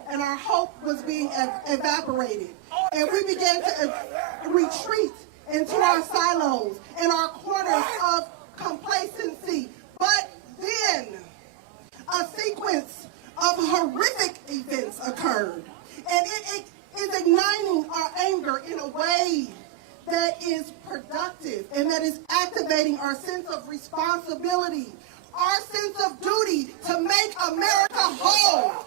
and our hope was being evaporated, and we began to retreat into our silos and our corners of complacency, but then a sequence of horrific events occurred, and it is igniting our anger in a way that is productive and that is activating our sense of responsibility, our sense of duty to make America whole.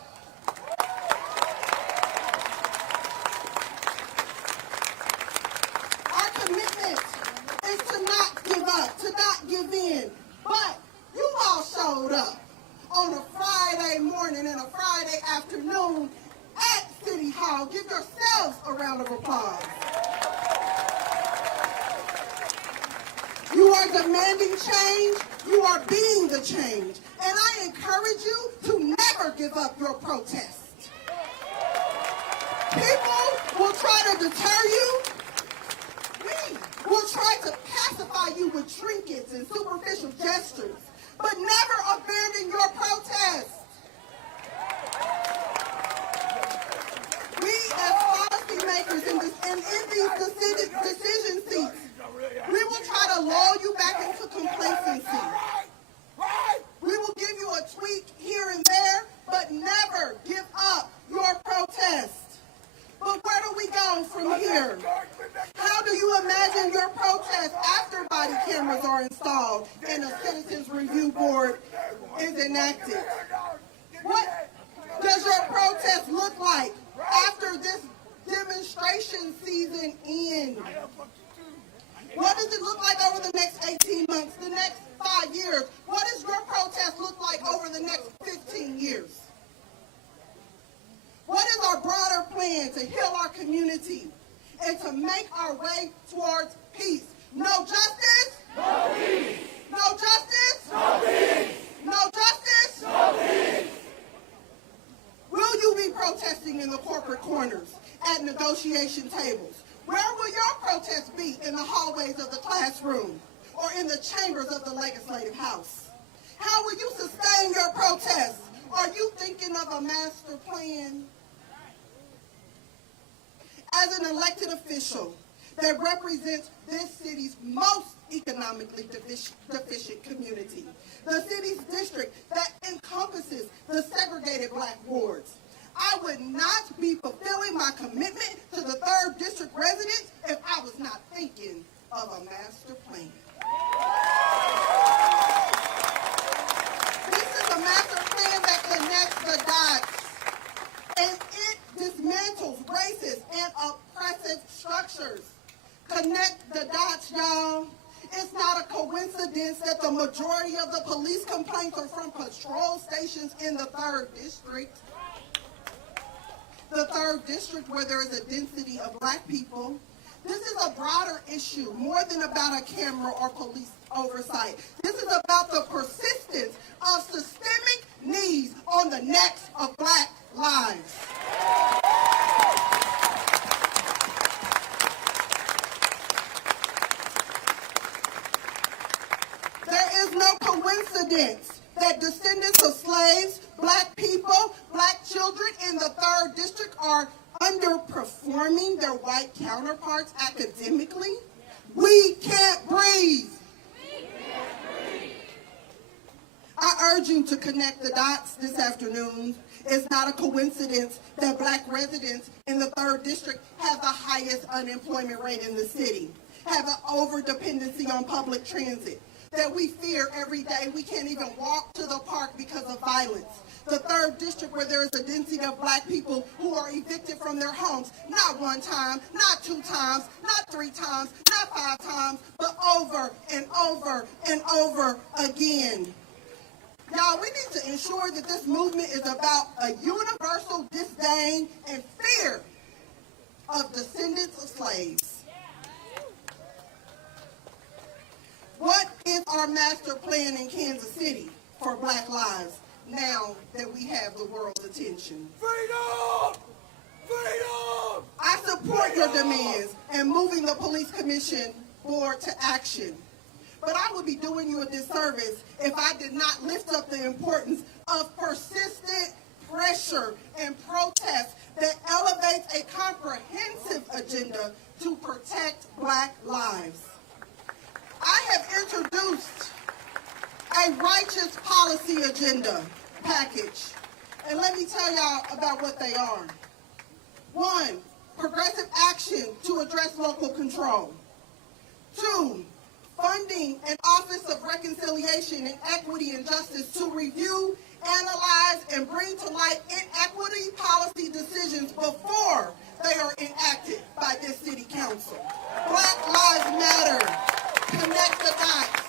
Our commitment is to not give up, to not give in. But you all showed up on a Friday morning and a Friday afternoon at City Hall. Give yourselves a round of applause. You are demanding change. You are being the change. And I encourage you to never give up your protest. People will try to deter you. We will try to pacify you with trinkets and superficial gestures, but never abandon your protest. We as policymakers in these decision seats, we will try to lull you back into complacency. We will give you a tweak here and there, but never give up your protest. But where do we go from here? How do you imagine your protest after body cameras are installed and a citizens review board is enacted? What does your protest look like after this demonstration season ends? What does it look like over the next 18 months, the next 5 years? What does your protest look like over the next 15 years? What is our broader plan to heal our community and to make our way towards peace? No justice? No peace. No justice? No peace. No justice? No peace. Will you be protesting in the corporate corners, at negotiation tables? Where will your protest be? In the hallways of the classroom or in the chambers of the legislative house? How will you sustain your protest? Are you thinking of a master plan? As an elected official that represents this city's most economically deficient community, the city's district that encompasses the segregated black wards, I would not be fulfilling my commitment to the 3rd District residents if I was not thinking of a master plan. This is a master plan that connects the dots, and it dismantles racist and oppressive structures. Connect the dots, y'all. It's not a coincidence that the majority of the police complaints are from patrol stations in the 3rd District. The 3rd District, where there is a density of black people. This is a broader issue, more than about a camera or police oversight. This is about the persistence of systemic needs on the necks of black lives. There is no coincidence that descendants of slaves, black people, black children in the 3rd District are underperforming their white counterparts academically. We can't breathe. I urge you to connect the dots this afternoon. It's not a coincidence that Black residents in the 3rd District have the highest unemployment rate in the city, have an over-dependency on public transit, that we fear every day we can't even walk to the park because of violence. The 3rd District, where there is a density of Black people who are evicted from their homes, not 1 time, not 2 times, not 3 times, not 5 times, but over and over and over again. Y'all, we need to ensure that this movement is about a universal disdain and fear of descendants of slaves. What is our master plan in Kansas City for Black lives now that we have the world's attention? Freedom! Freedom! I support your demands and moving the Police Commission Board to action. But I would be doing you a disservice if I did not lift up the importance of persistent pressure and protest that elevates a comprehensive agenda to protect Black lives. I have introduced a righteous policy agenda package, and let me tell y'all about what they are. 1, progressive action to address local control. 2, funding an Office of Reconciliation and Equity and Justice to review, analyze, and bring to light inequity policy decisions before they are enacted by this city council. Black Lives Matter. Connect the dots.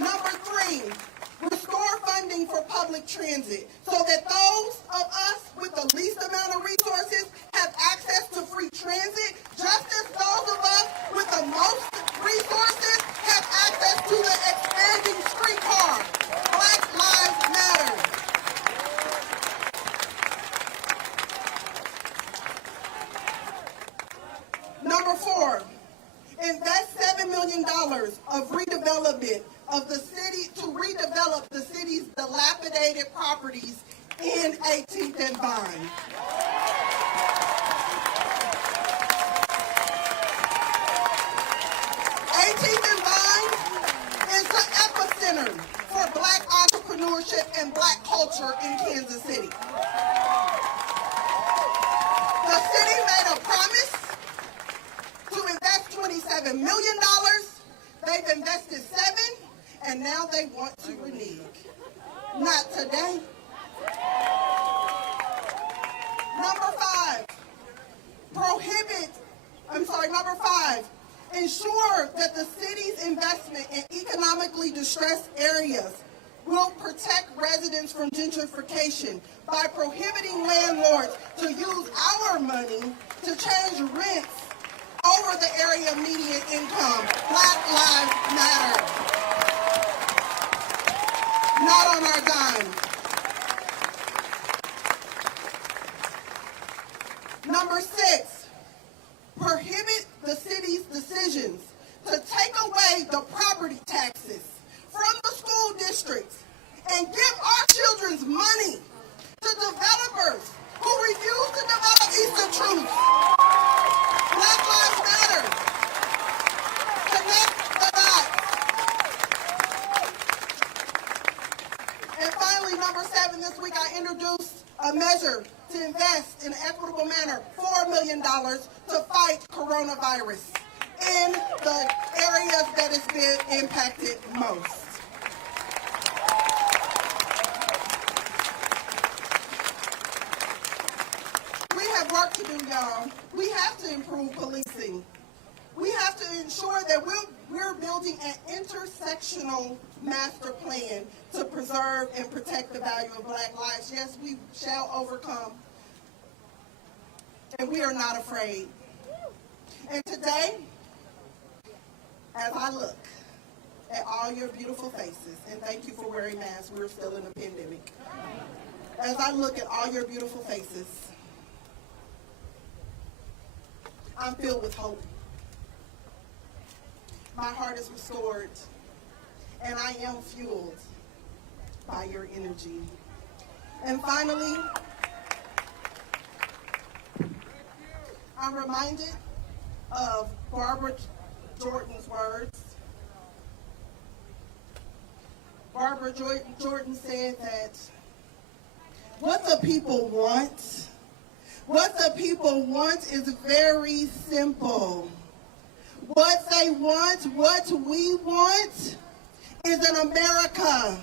Number 3, restore funding for public transit so that those of us with the least amount of resources have access to free transit, just as those of us with the most resources have access to the expanding streetcar. Black Lives Matter. Number 4, invest $7 million of redevelopment of the city to redevelop the city's dilapidated properties in 18th and Vine. 18th and Vine is the epicenter for Black entrepreneurship and Black culture in Kansas City. The city made a promise to invest $27 million. They've invested $7 million, and now they want to renege. Not today. Number 5, ensure that the city's investment in economically distressed areas will protect residents from gentrification by prohibiting landlords to use our money to change rents over the area median income. Black Lives Matter. Not on our dime. Number 6, prohibit the city's decisions to take away the property taxes from the school districts and give our children's money to developers who refuse to develop Eastern Truth. Black Lives Matter. Connect the dots. And finally, number 7, this week I introduced a measure to invest in an equitable manner $4 million to fight coronavirus in the areas that has been impacted most. We have work to do, y'all. We have to improve policing. We have to ensure that we're building an intersectional master plan to preserve and protect the value of Black lives. Yes, we shall overcome, and we are not afraid. And today, as I look at all your beautiful faces, and thank you for wearing masks, we're still in a pandemic. As I look at all your beautiful faces, I'm filled with hope. My heart is restored, and I am fueled by your energy. And finally, I'm reminded of Barbara Jordan's words. Barbara Jordan said that what the people want, is very simple. What they want, what we want, is an America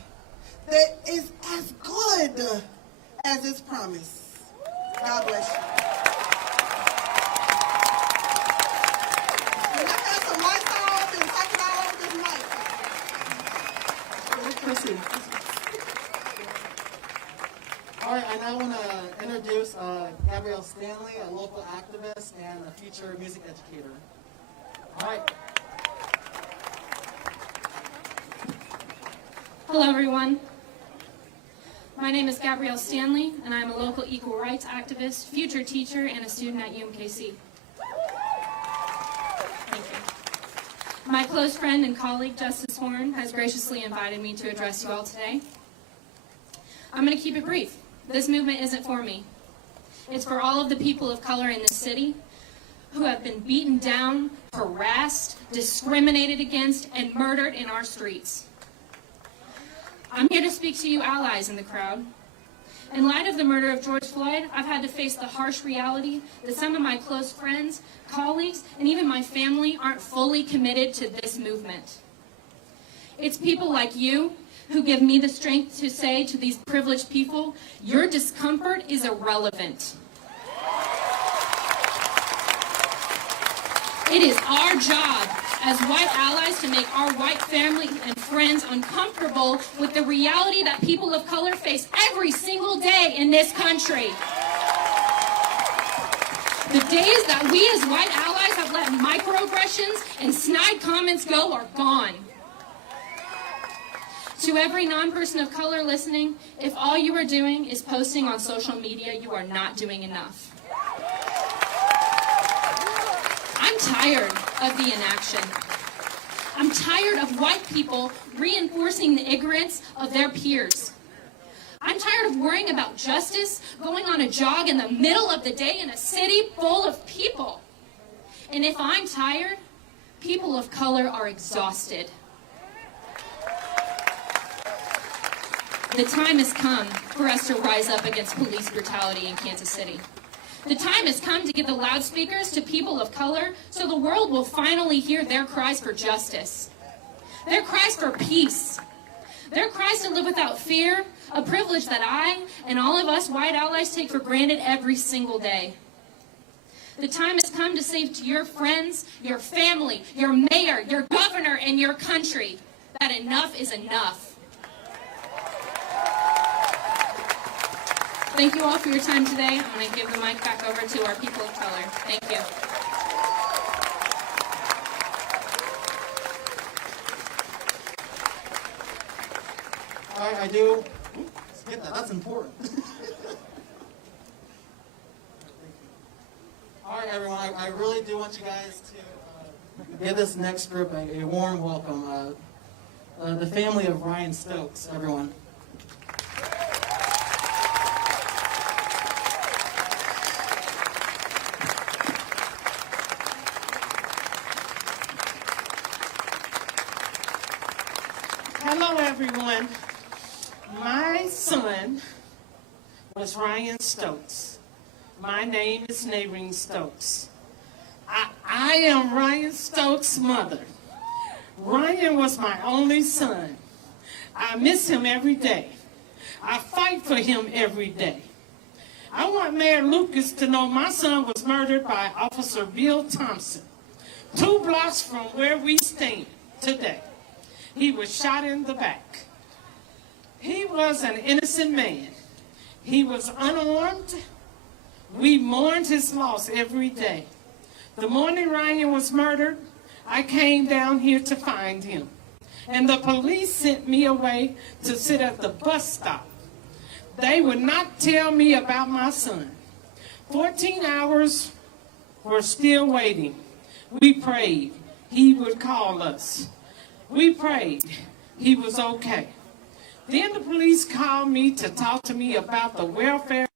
that is as good as its promise. God bless you. And let's have some lights off and take it all over this mic. Proceed. All right, I now want to introduce Gabrielle Stanley, a local activist and a future music educator. All right. Hello, everyone. My name is Gabrielle Stanley, and I'm a local equal rights activist, future teacher, and a student at UMKC. Thank you. My close friend and colleague, Justice Horn, has graciously invited me to address you all today. I'm going to keep it brief. This movement isn't for me. It's for all of the people of color in this city who have been beaten down, harassed, discriminated against, and murdered in our streets. I'm here to speak to you allies in the crowd. In light of the murder of George Floyd, I've had to face the harsh reality that some of my close friends, colleagues, and even my family aren't fully committed to this movement. It's people like you who give me the strength to say to these privileged people, your discomfort is irrelevant. It is our job as white allies to make our white family and friends uncomfortable with the reality that people of color face every single day in this country. The days that we as white allies have let microaggressions and snide comments go are gone. To every non-person of color listening, if all you are doing is posting on social media, you are not doing enough. I'm tired of the inaction. I'm tired of white people reinforcing the ignorance of their peers. I'm tired of worrying about justice, going on a jog in the middle of the day in a city full of people. And if I'm tired, people of color are exhausted. The time has come for us to rise up against police brutality in Kansas City. The time has come to give the loudspeakers to people of color so the world will finally hear their cries for justice, their cries for peace, their cries to live without fear, a privilege that I and all of us white allies take for granted every single day. The time has come to say to your friends, your family, your mayor, your governor, and your country that enough is enough. Thank you all for your time today. I'm going to give the mic back over to our people of color. Thank you. All right, I do. Get that. That's important. All right, everyone. I really do want you guys to give this next group a warm welcome. The family of Ryan Stokes, everyone. Hello, everyone. My son was Ryan Stokes. My name is Naireen Stokes. I am Ryan Stokes' mother. Ryan was my only son. I miss him every day. I fight for him every day. I want Mayor Lucas to know my son was murdered by Officer Bill Thompson, 2 blocks from where we stand today. He was shot in the back. He was an innocent man. He was unarmed. We mourned his loss every day. The morning Ryan was murdered, I came down here to find him. And the police sent me away to sit at the bus stop. They would not tell me about my son. 14 hours, we're still waiting. We prayed he would call us. We prayed he was okay. Then the police called me to talk to me about the welfare.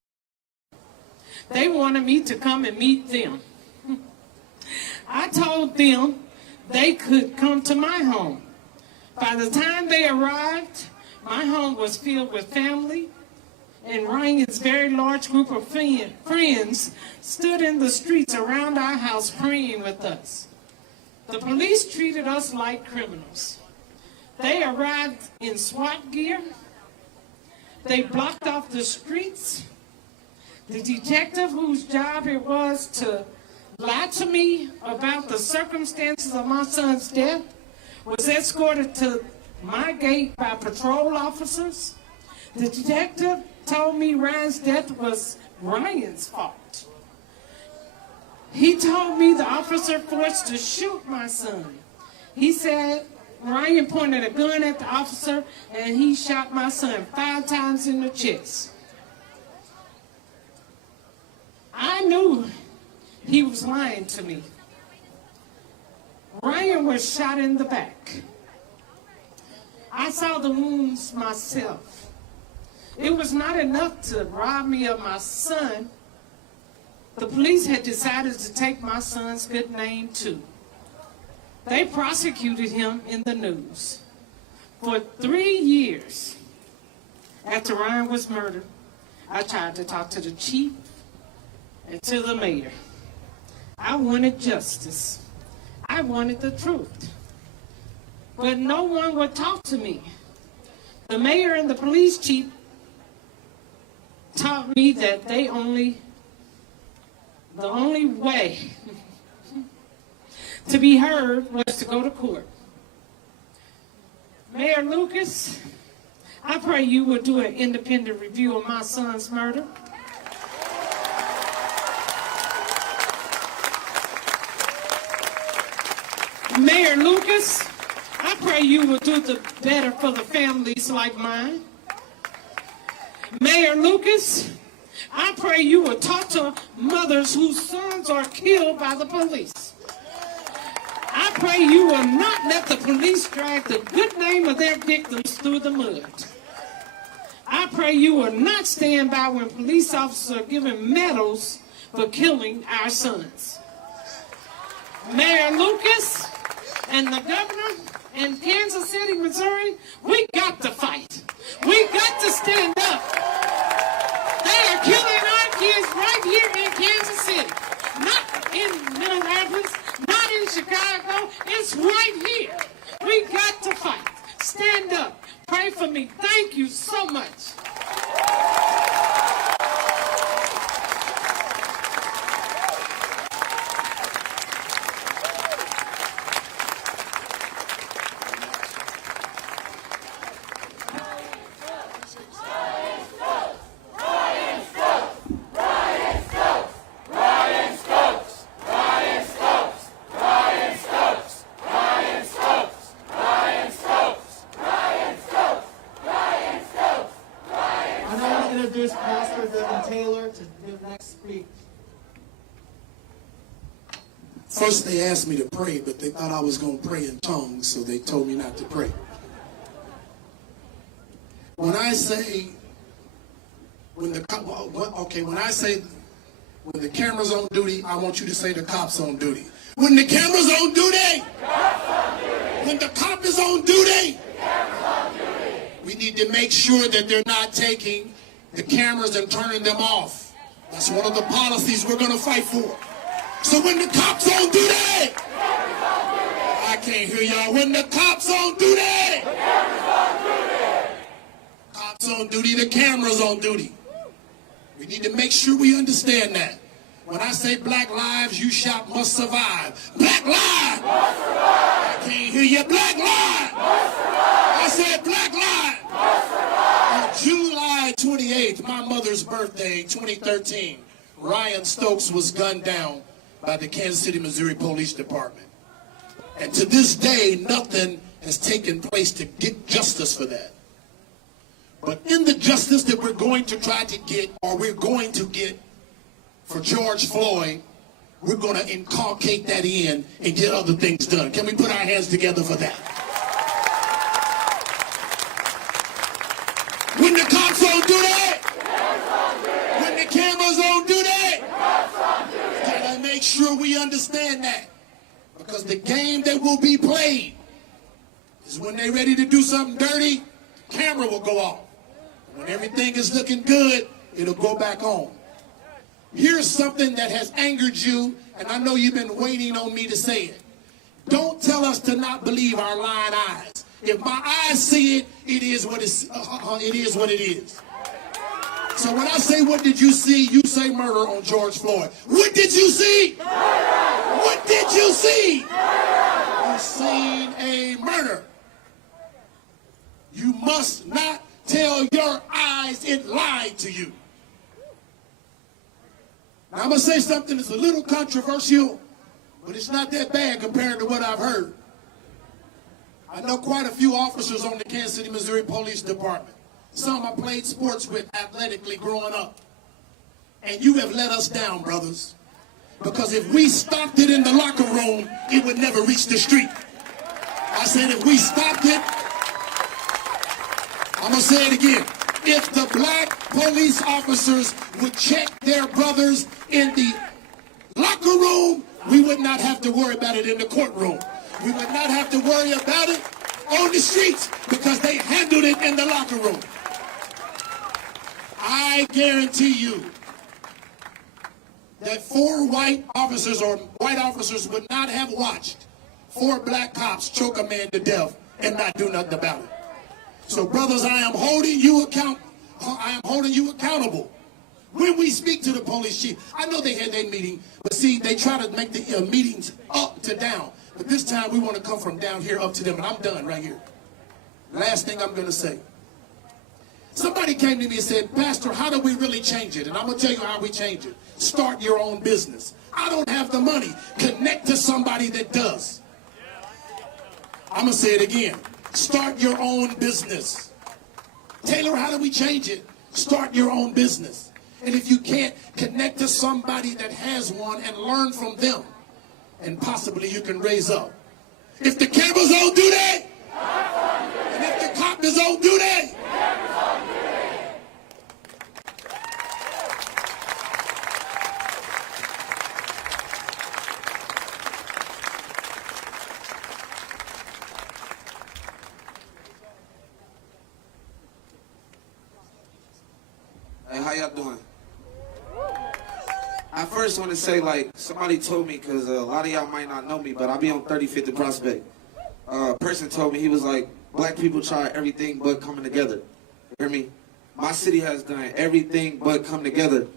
They wanted me to come and meet them. I told them they could come to my home. By the time they arrived, My home was filled with family, and Ryan's very large group of friends stood in the streets around our house praying with us. The police treated us like criminals. They arrived in SWAT gear. They blocked off the streets. The detective whose job it was to lie to me about the circumstances of my son's death was escorted to my gate by patrol officers. The detective told me Ryan's death was Ryan's fault. He told me the officer forced to shoot my son. He said Ryan pointed a gun at the officer and he shot my son 5 times in the chest. I knew he was lying to me. Ryan was shot in the back. I saw the wounds myself. It was not enough to rob me of my son. The police had decided to take my son's good name too. They prosecuted him in the news. For 3 years after Ryan was murdered, I tried to talk to the chief and to the mayor. I wanted justice. I wanted the truth. But no one would talk to me. The mayor and the police chief taught me that the only way to be heard was to go to court. Mayor Lucas, I pray you will do an independent review of my son's murder. Mayor Lucas, I pray you will do the better for the families like mine. Mayor Lucas, I pray you will talk to mothers whose sons are killed by the police. I pray you will not let the police drag the good name of their victims through the mud. I pray you will not stand by when police officers are given medals for killing our sons. Mayor Lucas and the governor in Kansas City, Missouri, we got to fight. We got to stand up. They are killing our kids right here in Kansas City. Not in Minneapolis, not in Chicago. It's right here. We got to fight. Stand up. Pray for me. Thank you so much. First they asked me to pray, but they thought I was going to pray in tongues, so they told me not to pray. When I say, when the camera's on duty, I want you to say the cop's on duty. When the camera's on duty, when the cop is on duty, we need to make sure that they're not taking the cameras and turning them off. That's one of the policies we're going to fight for. So when the cops on duty, I can't hear y'all. When the cops on duty, cops on duty, the camera's on duty. We need to make sure we understand that. When I say black lives you shot must survive. Black lives must survive. I can't hear you. Black lives must survive. I said black lives must survive. On July 28th, my mother's birthday, 2013, Ryan Stokes was gunned down by the Kansas City, Missouri Police Department. And to this day, nothing has taken place to get justice for that. But in the justice that we're going to try to get, or we're going to get for George Floyd, we're going to inculcate that in and get other things done. Can we put our hands together for that? When the cops on duty, when the cameras on duty, gotta make sure we understand that. Because the game that will be played is when they're ready to do something dirty, camera will go off. When everything is looking good, it'll go back on. Here's something that has angered you, and I know you've been waiting on me to say it. Don't tell us to not believe our lying eyes. If my eyes see it, it is what it is. So when I say, what did you see? You say murder on George Floyd. What did you see? Murder! What did you see? Murder! You seen a murder. You must not tell your eyes it lied to you. Now I'm going to say something that's a little controversial, but it's not that bad compared to what I've heard. I know quite a few officers on the Kansas City, Missouri Police Department. Some I played sports with athletically growing up. And you have let us down, brothers. Because if we stopped it in the locker room, it would never reach the street. I said if we stopped it, I'm going to say it again. If the black police officers would check their brothers in the locker room, we would not have to worry about it in the courtroom. We would not have to worry about it on the streets because they handled it in the locker room. I guarantee you that 4 white officers or white officers would not have watched 4 black cops choke a man to death and not do nothing about it. So, brothers, I am holding you accountable. When we speak to the police chief, I know they had their meeting, but see, they try to make the meetings up to down. But this time we want to come from down here up to them, and I'm done right here. Last thing I'm going to say. Somebody came to me and said, Pastor, how do we really change it? And I'm going to tell you how we change it. Start your own business. I don't have the money. Connect to somebody that does. I'm going to say it again. Start your own business. Taylor, how do we change it? Start your own business. And if you can't, connect to somebody that has one and learn from them. And possibly you can raise up. If the cameras don't do that, and if the cops don't do that, Hey, how y'all doing? I first want to say, like, somebody told me, because a lot of y'all might not know me, but I be on 35th and Prospect. A person told me, he was like, black people try everything but coming together. You hear me? My city has done everything but come together.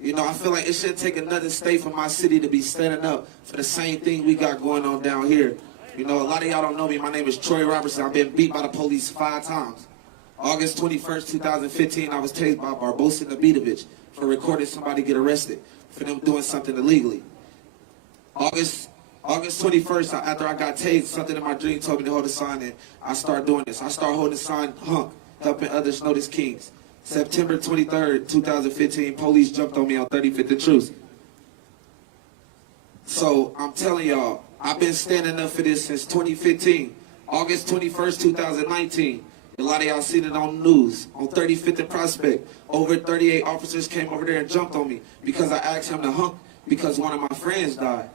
You know, I feel like it should take another state for my city to be standing up for the same thing we got going on down here. You know, a lot of y'all don't know me. My name is Troy Robertson. I've been beat by the police 5 times. August 21st, 2015, I was tased by Barbosa Davidovich for recording somebody get arrested for them doing something illegally. August 21st, after I got tased, something in my dream told me to hold a sign, and I started doing this. I started holding a sign, HUNK, helping others notice kings. September 23rd, 2015, police jumped on me on 35th and Truth. So I'm telling y'all, I've been standing up for this since 2015. August 21st, 2019. A lot of y'all seen it on the news, on 35th and Prospect. Over 38 officers came over there and jumped on me because I asked him to hunk because one of my friends died.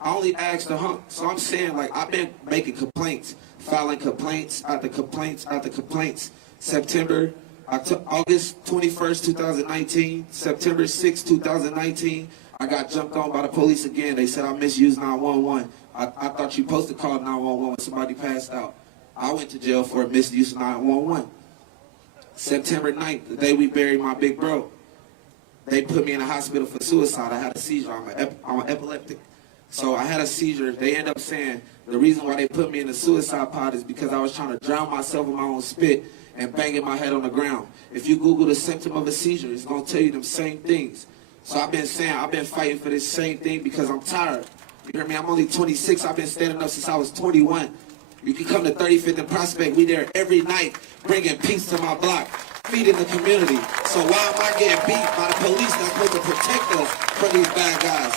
I only asked to hunk. So I'm saying, like, I've been making complaints, filing complaints after complaints after complaints. August 21st, 2019, September 6th, 2019, I got jumped on by the police again. They said I misused 911. I thought you supposed to call 911 when somebody passed out. I went to jail for misuse of 911. September 9th, the day we buried my big bro, they put me in the hospital for suicide. I had a seizure. I'm an epileptic. So I had a seizure. They end up saying the reason why they put me in the suicide pod is because I was trying to drown myself in my own spit and banging my head on the ground. If you Google the symptom of a seizure, it's going to tell you them same things. So I've been saying, I've been fighting for this same thing because I'm tired. You hear me? I'm only 26. I've been standing up since I was 21. You can come to 35th and Prospect. We there every night bringing peace to my block, feeding the community. So why am I getting beat by the police that's supposed to protect us from these bad guys?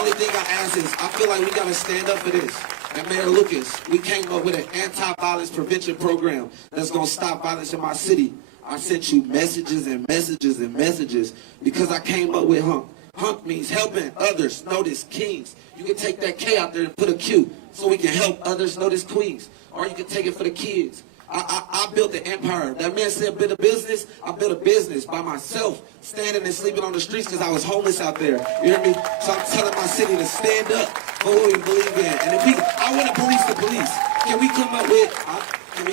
Only thing I ask is, I feel like we got to stand up for this. And Mayor Lucas, we came up with an anti-violence prevention program that's going to stop violence in my city. I sent you messages and messages and messages because I came up with HUNK. HUNK means helping others notice kings. You can take that K out there and put a Q so we can help others notice queens. Or you can take it for the kids. I built an empire. That man said build a business. I built a business by myself, standing and sleeping on the streets because I was homeless out there. You hear me? So I'm telling my city to stand up for what we believe in. And if I want to police the police. Can we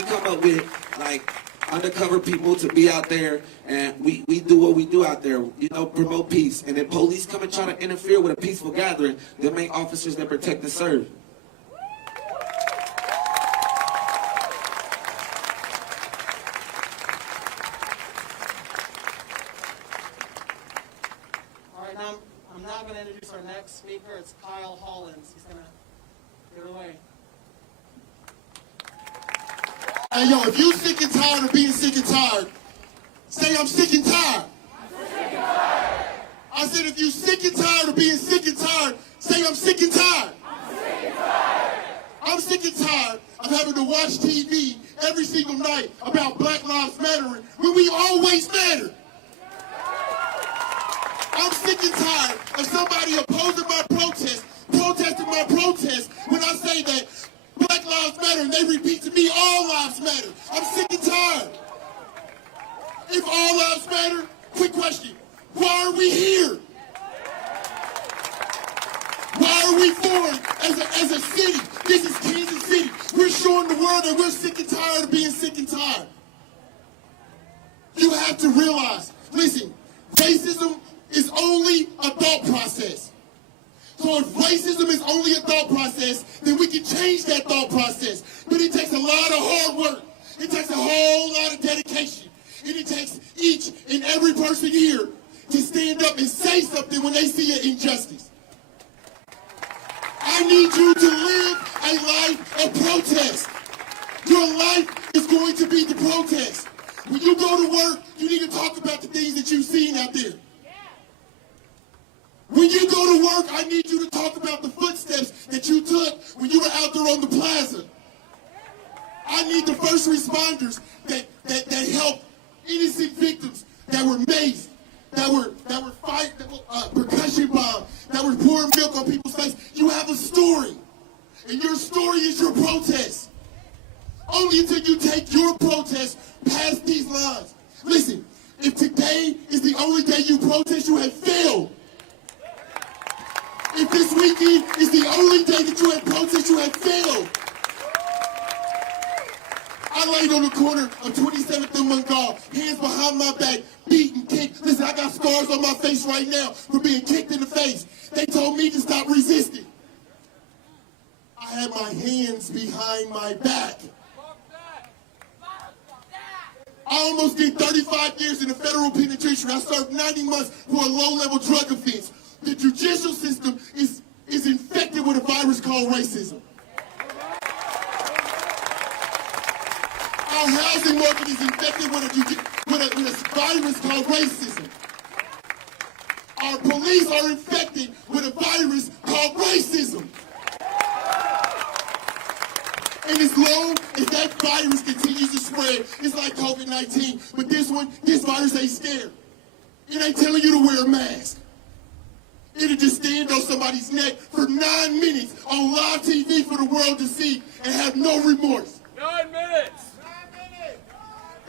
come up with like undercover people to be out there and we do what we do out there, you know, promote peace. And if police come and try to interfere with a peaceful gathering, they'll make officers that protect and serve. All right, now I'm now going to introduce our next speaker. It's Kyle Hollins. He's going to get it away. Hey, yo, if you sick and tired of being sick and tired, say I'm sick and tired. I said if you sick and tired of being sick and tired, say I'm sick and tired. I'm sick and tired of having to watch TV every single night about Black Lives Matter when we always matter. I'm sick and tired of somebody opposing my protest, protesting my protest when I say that Black Lives Matter, and they repeat to me, all lives matter. I'm sick and tired. If all lives matter, quick question, why are we here? Why are we formed as a city? This is Kansas City. We're showing the world that we're sick and tired of being sick and tired. You have to realize, listen, racism is only a thought process. So if racism is only a thought process, then we can change that thought process. But it takes a lot of hard work. It takes a whole lot of dedication. And it takes each and every person here to stand up and say something when they see an injustice. I need you to live a life of protest. Your life is going to be the protest. When you go to work, you need to talk about the things that you've seen out there. When you go to work, I need you to talk about the footsteps that you took when you were out there on the plaza. I need the first responders that helped innocent victims that were maced, that were fired, percussion bombs, that were pouring milk on people's face. You have a story, and your story is your protest. Only until you take your protest past these lines. Listen, if today is the only day you protest, you have failed. If this weekend is the only day that you have protest, you have failed. I laid on the corner of 27th and Montgomery, hands behind my back, beaten, kicked. Listen, I got scars on my face right now from being kicked in the face. They told me to stop resisting. I had my hands behind my back. I almost did 35 years in the federal penitentiary. I served 90 months for a low-level drug offense. The judicial system is infected with a virus called racism. Our housing market is infected with a virus called racism. Our police are infected with a virus called racism. And as long as that virus continues to spread, it's like COVID-19. But this virus ain't scared. It ain't telling you to wear a mask. It'll just stand on somebody's neck for 9 minutes on live TV for the world to see and have no remorse. 9 minutes!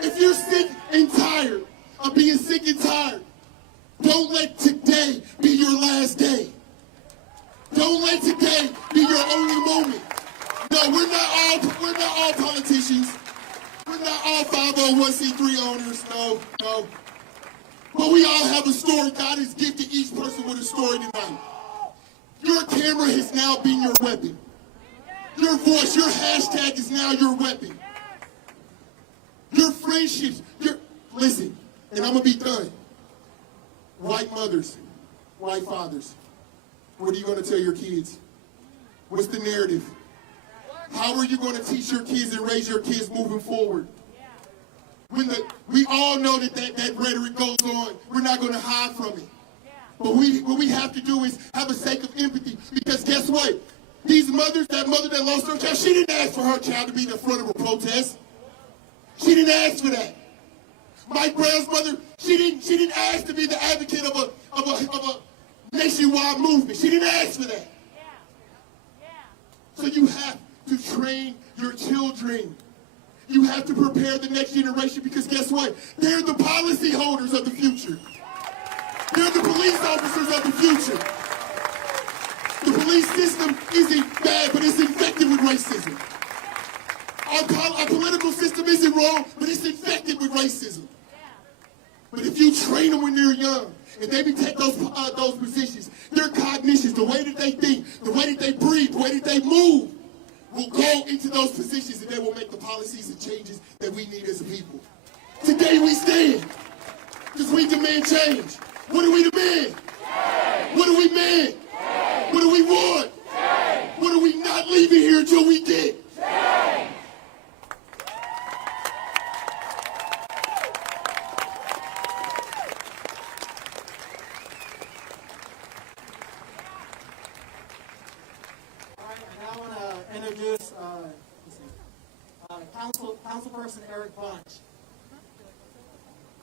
If you're sick and tired of being sick and tired, don't let today be your last day. Don't let today be your only moment. No, we're not all politicians. We're not all 501c3 owners. No. But we all have a story. God has gifted each person with a story tonight. Your camera has now been your weapon. Your voice, your hashtag is now your weapon. Your friendships, listen, and I'm going to be done. White mothers, white fathers, what are you going to tell your kids? What's the narrative? How are you going to teach your kids and raise your kids moving forward? We all know that rhetoric goes on. We're not going to hide from it. But what we have to do is have a sake of empathy. Because guess what? These mothers, that mother that lost her child, she didn't ask for her child to be in the front of a protest. She didn't ask for that. Mike Brown's mother, she didn't ask to be the advocate of a nationwide movement. She didn't ask for that. So you have to train your children You have to prepare the next generation because guess what? They're the policy holders of the future. They're the police officers of the future. The police system isn't bad, but it's infected with racism. Our political system isn't wrong, but it's infected with racism. But if you train them when they're young, and they take those positions, their cognitions, the way that they think, the way that they breathe, the way that they move, will go into those positions, and they will make the policies and changes that we need as a people. Today we stand because we demand change. What do we demand? What do we demand? What do we want? What are we not leaving here until we get? Introduce Councilperson Eric Bunch.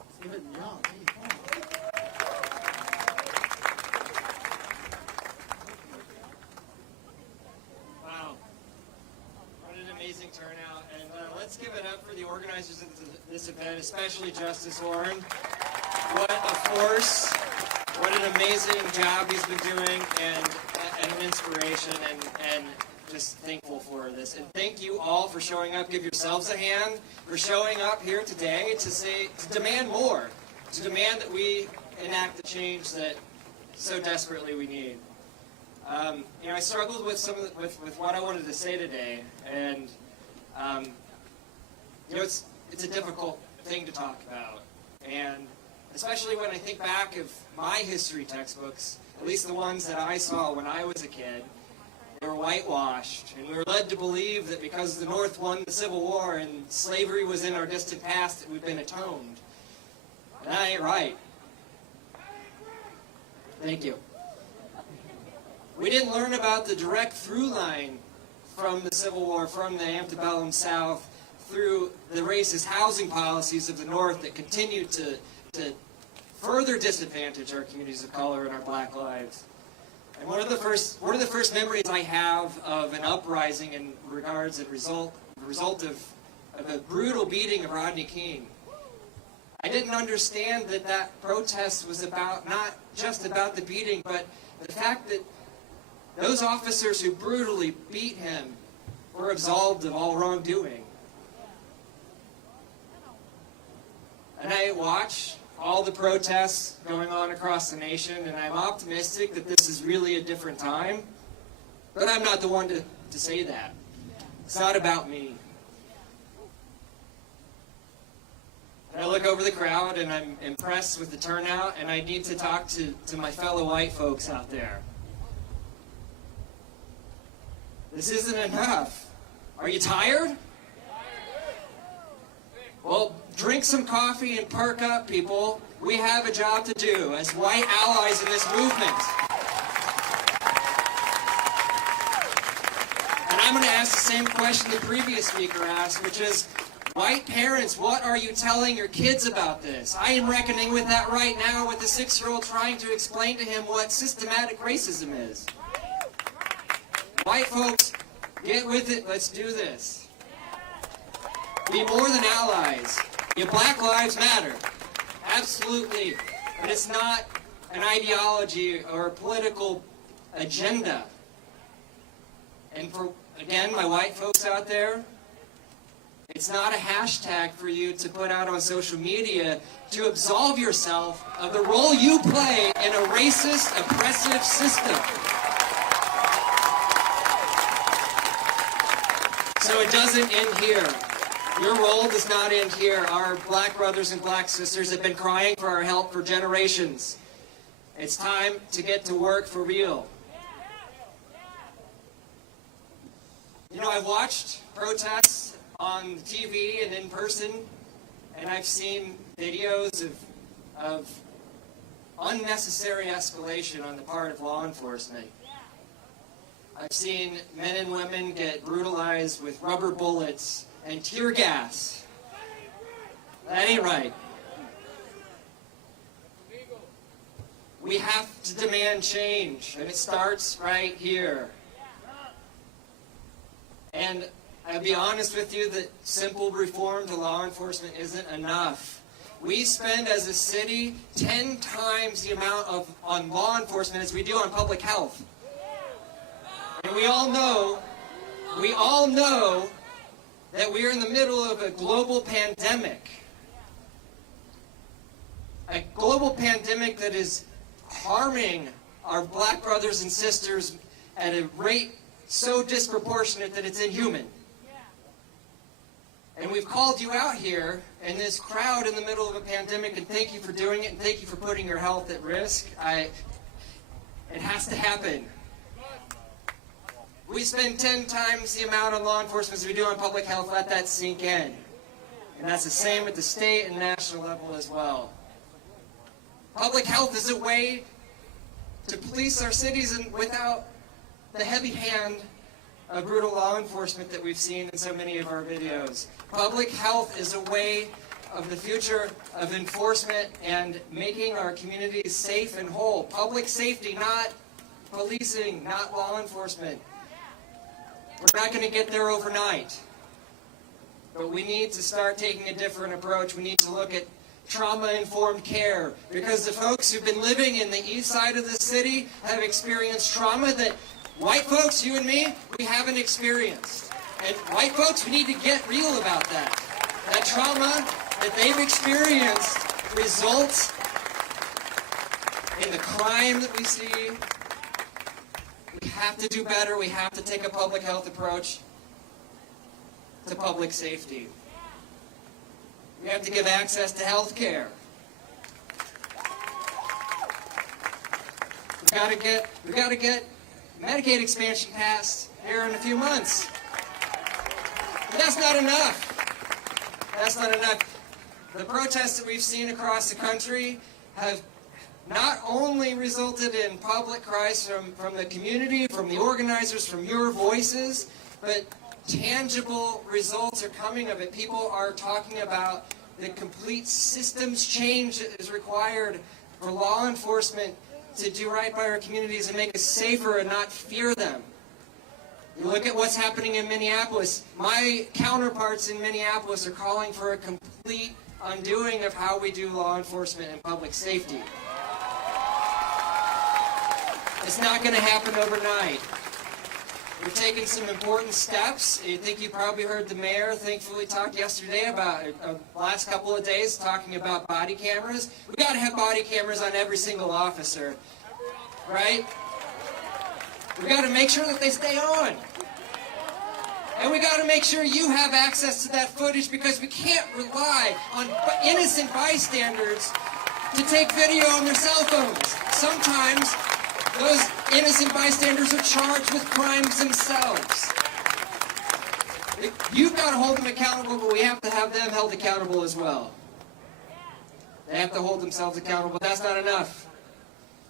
He's even young. Wow. What an amazing turnout. And let's give it up for the organizers of this event, especially Justice Warren. What a force. What an amazing job he's been doing, and an inspiration, and just thankful for this. And thank you all for showing up. Give yourselves a hand for showing up here today to demand more, to demand that we enact the change that so desperately we need. I struggled with with what I wanted to say today, and it's a difficult thing to talk about, and especially when I think back of my history textbooks, at least the ones that I saw when I was a kid. They were whitewashed, and we were led to believe that because the North won the Civil War and slavery was in our distant past, that we'd been atoned. And that ain't right. Thank you. We didn't learn about the direct through line from the Civil War, from the antebellum South, through the racist housing policies of the North that continued to further disadvantage our communities of color and our black lives. And one of the first memories I have of an uprising in regards to the result of a brutal beating of Rodney King. I didn't understand that protest was about not just about the beating, but the fact that those officers who brutally beat him were absolved of all wrongdoing. And I watched all the protests going on across the nation, and I'm optimistic that this is really a different time. But I'm not the one to say that. It's not about me. And I look over the crowd, and I'm impressed with the turnout, and I need to talk to my fellow white folks out there. This isn't enough. Are you tired? Well, drink some coffee and perk up, people. We have a job to do as white allies in this movement. And I'm going to ask the same question the previous speaker asked, which is, white parents, what are you telling your kids about this? I am reckoning with that right now with a 6-year-old trying to explain to him what systematic racism is. White folks, get with it. Let's do this. Be more than allies. Your Black Lives Matter. Absolutely. But it's not an ideology or a political agenda. And for, again, my white folks out there, it's not a hashtag for you to put out on social media to absolve yourself of the role you play in a racist, oppressive system. So it doesn't end here. Your role does not end here. Our black brothers and black sisters have been crying for our help for generations. It's time to get to work for real. I've watched protests on TV and in person, and I've seen videos of unnecessary escalation on the part of law enforcement. I've seen men and women get brutalized with rubber bullets and tear gas. That ain't right. We have to demand change, and it starts right here. And I'll be honest with you that simple reform to law enforcement isn't enough. We spend as a city 10 times the amount on law enforcement as we do on public health. And we all know that we are in the middle of a global pandemic. A global pandemic that is harming our black brothers and sisters at a rate so disproportionate that it's inhuman. And we've called you out here in this crowd in the middle of a pandemic, and thank you for doing it, and thank you for putting your health at risk. It has to happen. We spend 10 times the amount on law enforcement as we do on public health. Let that sink in. And that's the same at the state and national level as well. Public health is a way to police our cities without the heavy hand of brutal law enforcement that we've seen in so many of our videos. Public health is a way of the future of enforcement and making our communities safe and whole. Public safety, not policing, not law enforcement. We're not going to get there overnight. But we need to start taking a different approach. We need to look at trauma-informed care, because the folks who've been living in the east side of the city have experienced trauma that white folks, you and me, we haven't experienced. And white folks, we need to get real about that. That trauma that they've experienced results in the crime that we see. We have to do better. We have to take a public health approach to public safety. We have to give access to health care. We got to get Medicaid expansion passed here in a few months. But that's not enough. That's not enough. The protests that we've seen across the country have not only resulted in public cries from the community, from the organizers, from your voices, but tangible results are coming of it. People are talking about the complete systems change that is required for law enforcement to do right by our communities and make us safer and not fear them. You look at what's happening in Minneapolis. My counterparts in Minneapolis are calling for a complete undoing of how we do law enforcement and public safety. It's not going to happen overnight. We've taken some important steps. I think you probably heard the mayor thankfully talk yesterday about the last couple of days talking about body cameras. We've got to have body cameras on every single officer, right? We've got to make sure that they stay on. And we got to make sure you have access to that footage, because we can't rely on innocent bystanders to take video on their cell phones. Sometimes those innocent bystanders are charged with crimes themselves. You've got to hold them accountable, but we have to have them held accountable as well. They have to hold themselves accountable. That's not enough.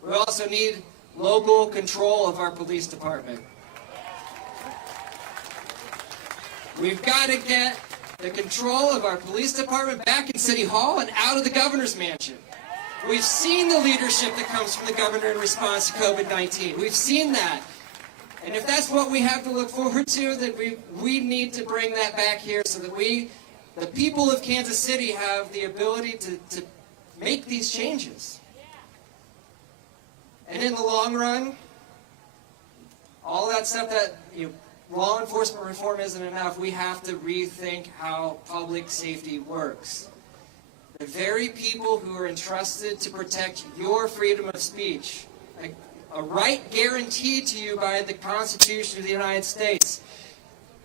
We also need local control of our police department. We've got to get the control of our police department back in City Hall and out of the governor's mansion. We've seen the leadership that comes from the governor in response to COVID-19. We've seen that. And if that's what we have to look forward to, then we need to bring that back here so that the people of Kansas City, have the ability to make these changes. And in the long run, all that stuff that law enforcement reform isn't enough. We have to rethink how public safety works. The very people who are entrusted to protect your freedom of speech, a right guaranteed to you by the Constitution of the United States,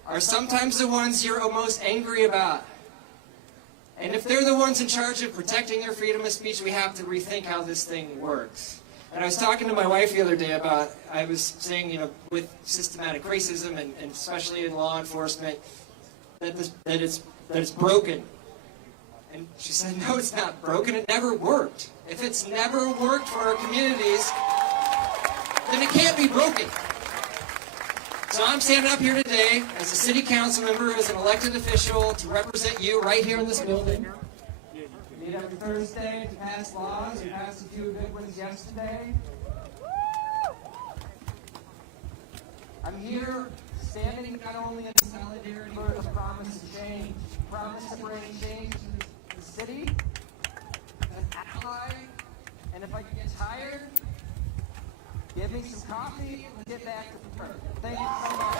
are sometimes the ones you're most angry about. And if they're the ones in charge of protecting your freedom of speech, we have to rethink how this thing works. And I was talking to my wife the other day about, I was saying, with systematic racism and especially in law enforcement, that it's broken. And she said, no, it's not broken. It never worked. If it's never worked for our communities, then it can't be broken. So I'm standing up here today as a city council member, as an elected official, to represent you right here in this building. We meet every Thursday to pass laws. We passed a few good ones yesterday. I'm here standing not only in solidarity for the promise to change, promise to bring change to the city, an ally, and if I get tired, give me some coffee and get back to the work. Thank you so much.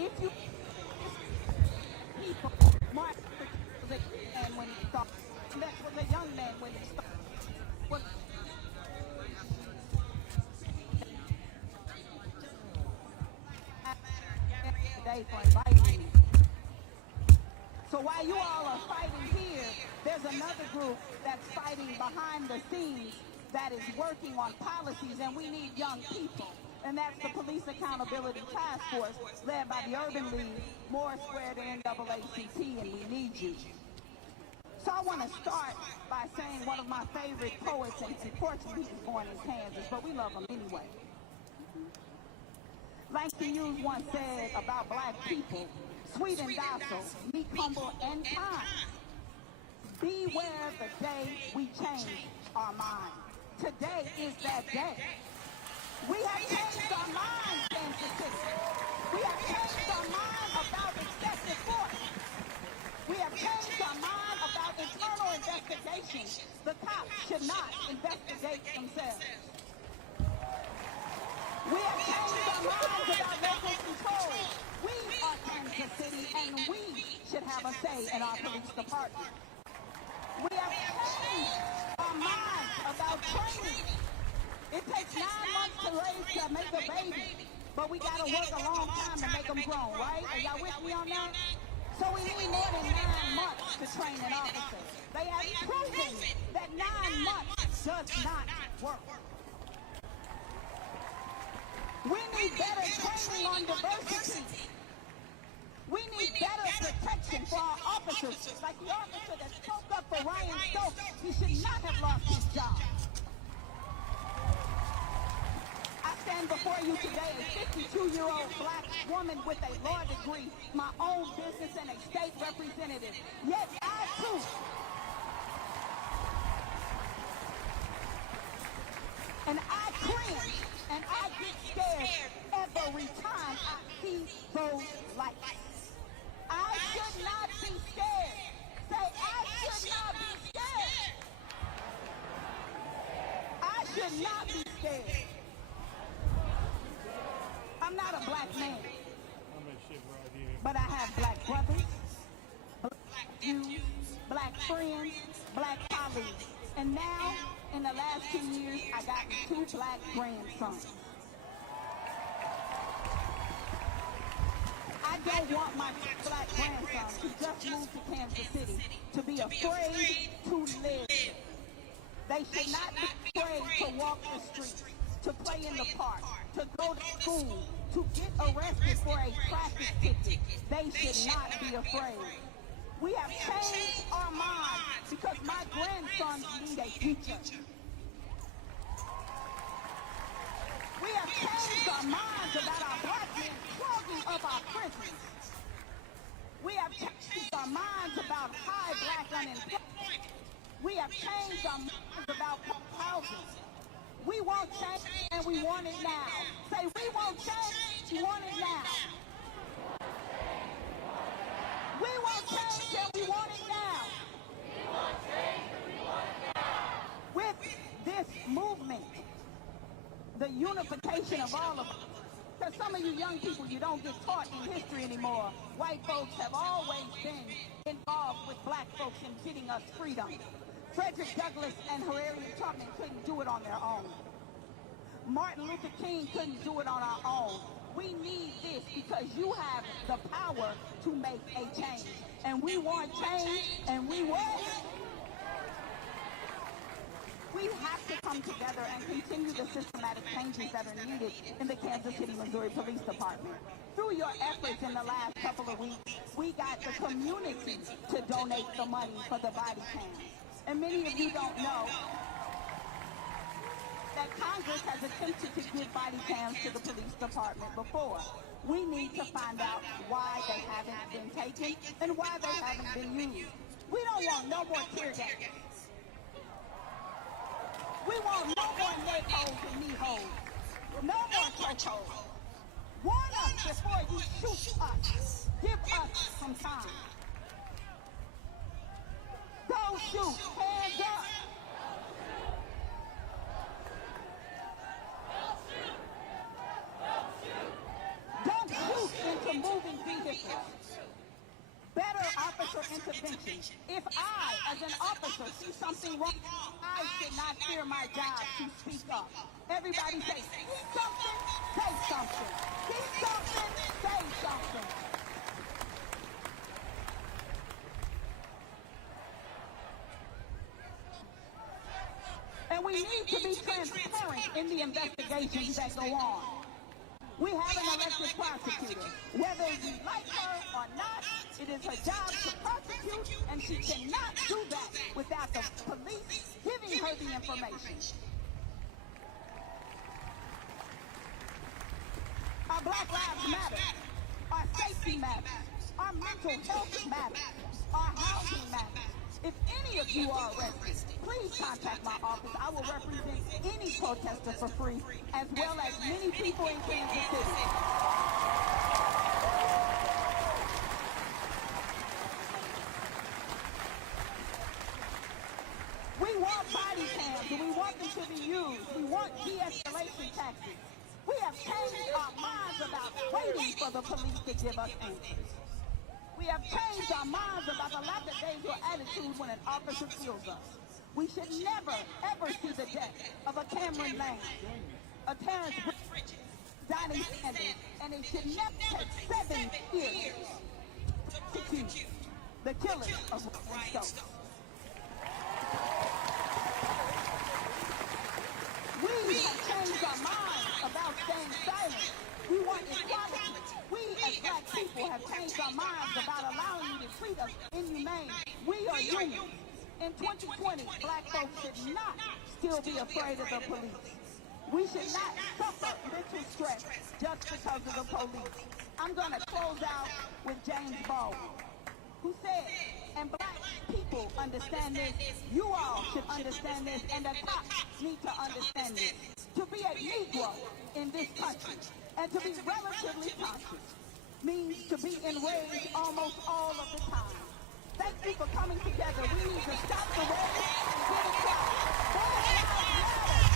If you people, Martin was a man when he started. Lex was a young man when he started. Well, today for inviting me. So while you all are fighting here, there's another group that's fighting behind the scenes that is working on policies, and we need young people. And that's the Police Accountability Task Force, led by the Urban League, Moore Square, the NAACP, and we need you. So I want to start by saying one of my favorite poets, and unfortunately he was born in Kansas, but we love him anyway. Langston Hughes once said about black people, sweet and docile, meek, humble, and kind. Beware the day we change our mind. Today is that day. We have changed our minds, Kansas City. We have changed our mind about excessive force. We have changed our mind about internal investigations. The cops should not investigate themselves. We have changed our minds about local control. We are Kansas City, and we should have a say in our police department. We have changed our minds about training. It takes 9 months to make a baby, but we gotta work a long time to make them grown, right? Are y'all with me on that? So we need more than 9 months to train an officer. They have proven that 9 months does not work. We need better training on diversity. We need better protection for our officers. Like the officer that spoke up for Ryan Stokes, he should not have lost his job. I stand before you today a 52-year-old black woman with a law degree, my own business, and a state representative. Yet I too and I cringe and I get scared every time I see those lights. I should not be scared. Say, I should not be scared. I should not be scared. I'm not a black man, but I have black brothers, black Jews, black friends, black colleagues. And now, in the last 2 years, I got 2 black grandsons. I don't want my black grandsons who just moved to Kansas City to be afraid to live. They should not be afraid to walk the streets, to play in the park, to go to school, to get arrested for a traffic ticket. They should not be afraid. We have changed our minds because my grandsons need a future. We have changed our minds about our black men clogging up our prisons. We have changed our minds about high black unemployment. We have changed our minds about houses. We won't change and we want it now. Say, we won't change, we want it now. We won't change and we want it now. With this movement, the unification of all of us, Because some of you young people, you don't get taught in history anymore. White folks have always been involved with black folks in getting us freedom. Frederick Douglass and Harriet Tubman couldn't do it on their own. Martin Luther King couldn't do it on our own. We need this because you have the power to make a change. And we want change, and we will. We have to come together and continue the systematic changes that are needed in the Kansas City, Missouri Police Department. Through your efforts in the last couple of weeks, we got the community to donate the money for the body cams. And many of you don't know that Congress has attempted to give body cams to the police department before. We need to find out why they haven't been taken and why they haven't been used. We don't want no more tear gas. We want no more neck holes and knee holes. No more chokeholds. Warn us before you shoot us. Give us some time. Don't shoot. Hands up. Don't shoot into moving vehicles. Better officer intervention. If I, as an officer, see something wrong, I should not fear my job to speak up. Everybody say, see something, say something. See something, say something. And we need to be transparent in the investigations that go on. We have an elected prosecutor. Whether you like her or not, it is her job to prosecute, and she cannot do that without the police giving her the information. Our Black Lives Matter. Our safety matters. Our mental health matters. Our housing matters. If any of you are arrested, please contact my office. I will represent any protester for free, as well as many people in Kansas City. We want body cams, and we want them to be used. We want de-escalation tactics. We have changed our minds about waiting for the police to give us answers. We have changed our minds about the lackadaisical attitude when an officer kills us. We should never, ever see the death of a Cameron Lane, a Terrence Bridges, Donnie Sanders, and it should never take 7 years to prosecute the killers of Ryan Stokes. We have changed our minds about staying silent. We want equality. We as black people have changed our minds about allowing you to treat us inhumane. We are humans. In 2020, black folks should not still be afraid of the police. We should not suffer mental stress just because of the police. I'm going to close out with James Baldwin, who said, and black people understand this, you all should understand this, and the cops need to understand this. To be a Negro in this country and to be relatively conscious means to be enraged almost all of the time. Thank you for coming together. We need to stop the rage and get it right. Black Lives Matter.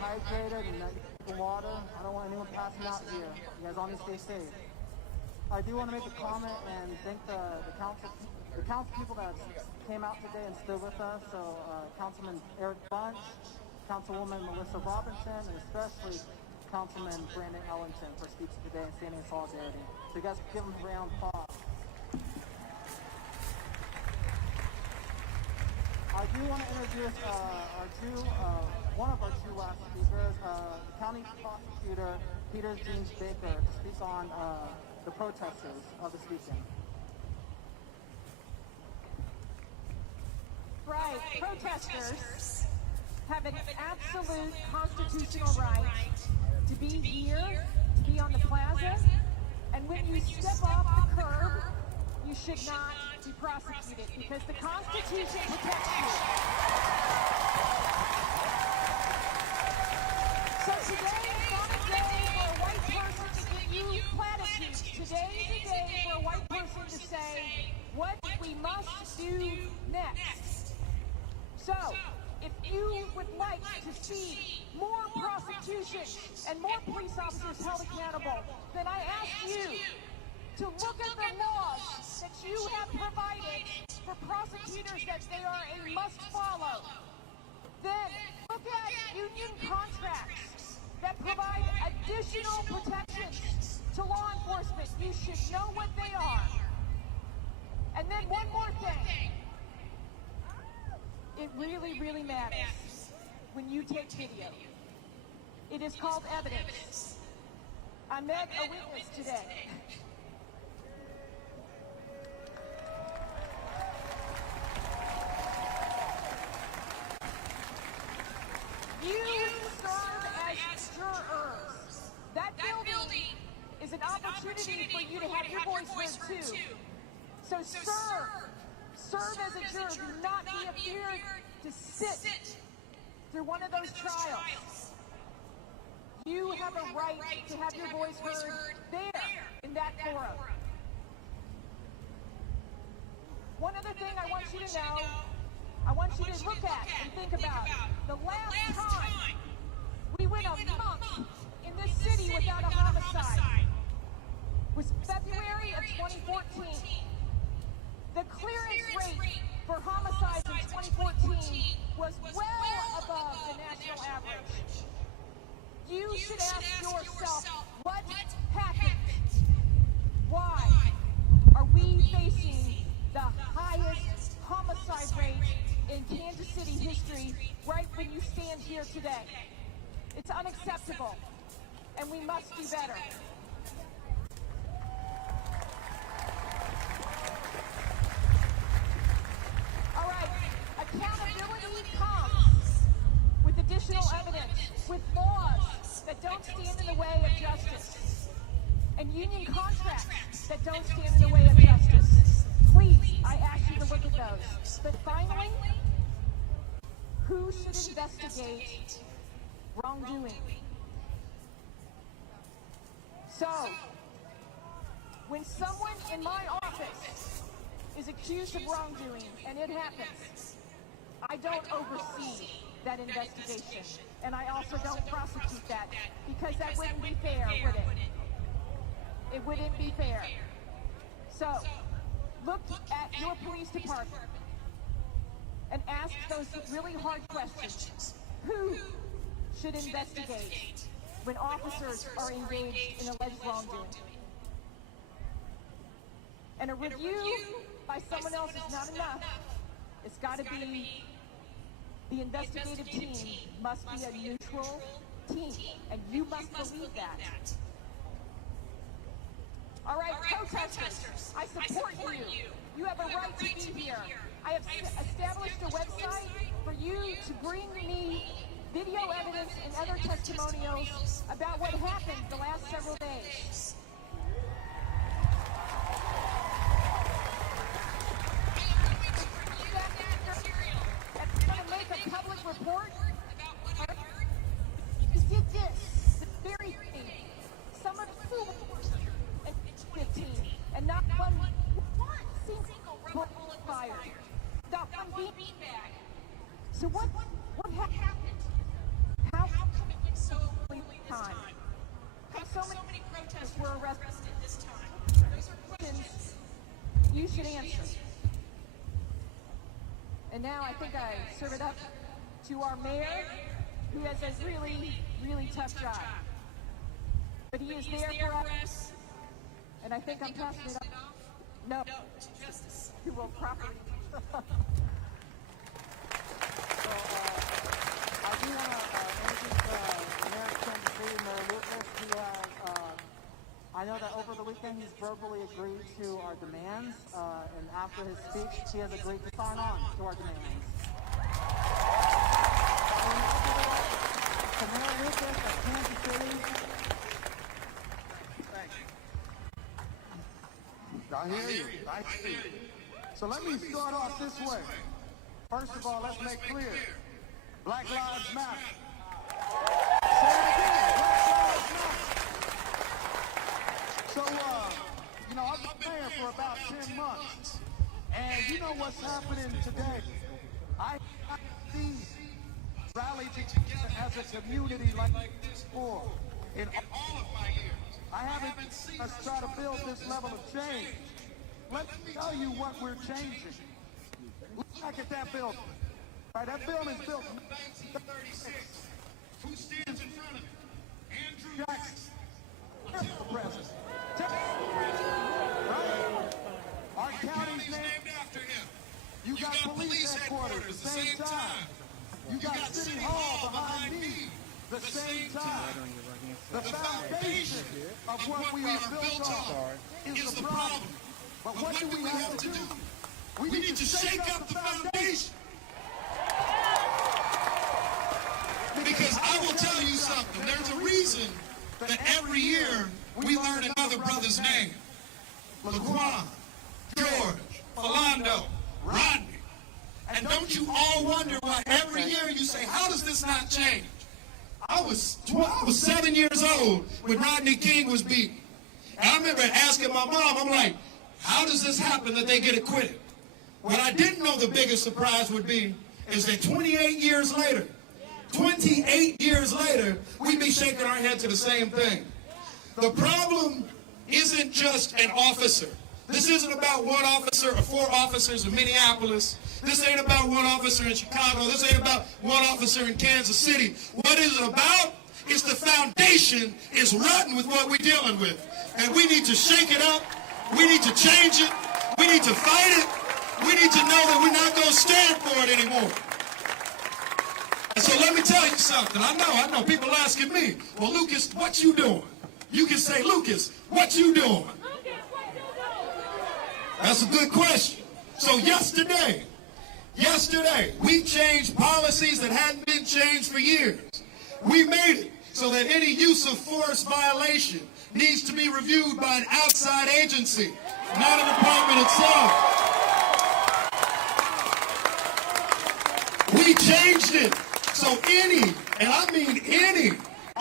Hydrated and drinking water. I don't want anyone passing out here. You guys all need to stay safe. I do want to make a comment and thank the council people that came out today and stood with us. So Councilman Eric Bunch, Councilwoman Melissa Robinson, and especially Councilman Brandon Ellington for speaking today and standing in solidarity. So you guys give them a round of applause. I do want to introduce one of our two last speakers, County Prosecutor Peter James Baker, to speak on the protesters of this weekend. Right, protesters have an absolute constitutional right to be here, to be on the plaza, and when you step off the curb, you should not be prosecuted because the Constitution protects you. So today is not a day for a white person to give you platitudes. Today is a day for a white person to say what we must do next. So, if you would like to see more prosecution and more police officers held accountable, then I ask you to look at the laws that you have provided for prosecutors that they are a must follow. Then look at union contracts that provide additional protections to law enforcement. You should know what they are. And then one more thing. It really, really matters when you take video. It is called evidence. I met a witness today. You serve as jurors. That building is an opportunity for you to have your voice heard too. So serve as a juror. Do not be afraid to sit through one of those trials. You have a right to have your voice heard there in that forum. One other thing I want you to know, I want you to look at and think about the last time we went a month in this city without a homicide was February of 2014. The clearance rate for homicides in 2014 was well above the national average. You should ask yourself, what happened? Why are we facing the highest homicide rate in Kansas City history right when you stand here today? It's unacceptable, and we must do better. All right, accountability comes with additional evidence, with laws that don't stand in the way of justice, and union contracts that don't stand in the way of justice. Please, I ask you to look at those. But finally, who should investigate wrongdoing? So, when someone in my office is accused of wrongdoing, and it happens, I don't oversee that investigation, and I also don't prosecute that, because that wouldn't be fair, would it? It wouldn't be fair. So, look at your police department and ask those really hard questions. Who should investigate when officers are engaged in alleged wrongdoing? And a review by someone else is not enough. It's got to be the investigative team must be a neutral team, and you must believe that. All right, protesters, I support you. You have a right to be here. I have established a website for you to bring me video evidence and other testimonials about what happened the last several days. I'm going to make a public report about what I heard. You did this, the very thing. Some of you and 15, and not one single bullet fired. Not one beanbag. So what happened? How come it went so quickly this time? How so many protesters were arrested this time? Those are questions you should answer. And now I think I serve it up to our mayor, who has a really, really tough job. But he is there for us, and I think I'm passing it off. No, to justice, who will properly. I do want to introduce Mayor of Kansas City, Mayor Lucas, who has, I know that over the weekend he's verbally agreed to our demands, and after his speech, he has agreed to sign on to our demands. So Mayor Lucas of Kansas City. Thanks. I hear you. So let me start off this way. First of all, let's make clear. Black Lives Matter. Say it again. Black Lives Matter. So, I've been mayor for about 10 months. And you know what's happening today? I see rallied together as a community like this before. In all of my years, I haven't seen us try to build this level of change. Let me tell you what we're changing. Look back at that building. Right, that building's built in 1936. Who stands in front of it? Andrew Jackson. That's the president. Right? Our county's named after him. You got police headquarters at the same time. You got City Hall behind me the same time. The foundation of what we are built on is the problem. But what do we have to do? We need to shake up the foundation. Because I will tell you something. There's a reason that every year we learn another brother's name. Laquan, George, Philando, Rodney. And don't you all wonder why every year you say, how does this not change? I was 7 years old when Rodney King was beaten. And I remember asking my mom, I'm like, how does this happen that they get acquitted? What I didn't know the biggest surprise would be is that 28 years later, we'd be shaking our head to the same thing. The problem isn't just an officer. This isn't about one officer or 4 officers in Minneapolis. This ain't about one officer in Chicago. This ain't about one officer in Kansas City. What is it about? It's the foundation is rotten with what we're dealing with. And we need to shake it up. We need to change it. We need to fight it. We need to know that we're not going to stand for it anymore. And so let me tell you something. I know. People asking me, well, Lucas, what you doing? You can say, Lucas, what you doing? That's a good question. So yesterday, we changed policies that hadn't been changed for years. We made it so that any use of force violation needs to be reviewed by an outside agency, not a department itself. We changed it so any, and I mean any,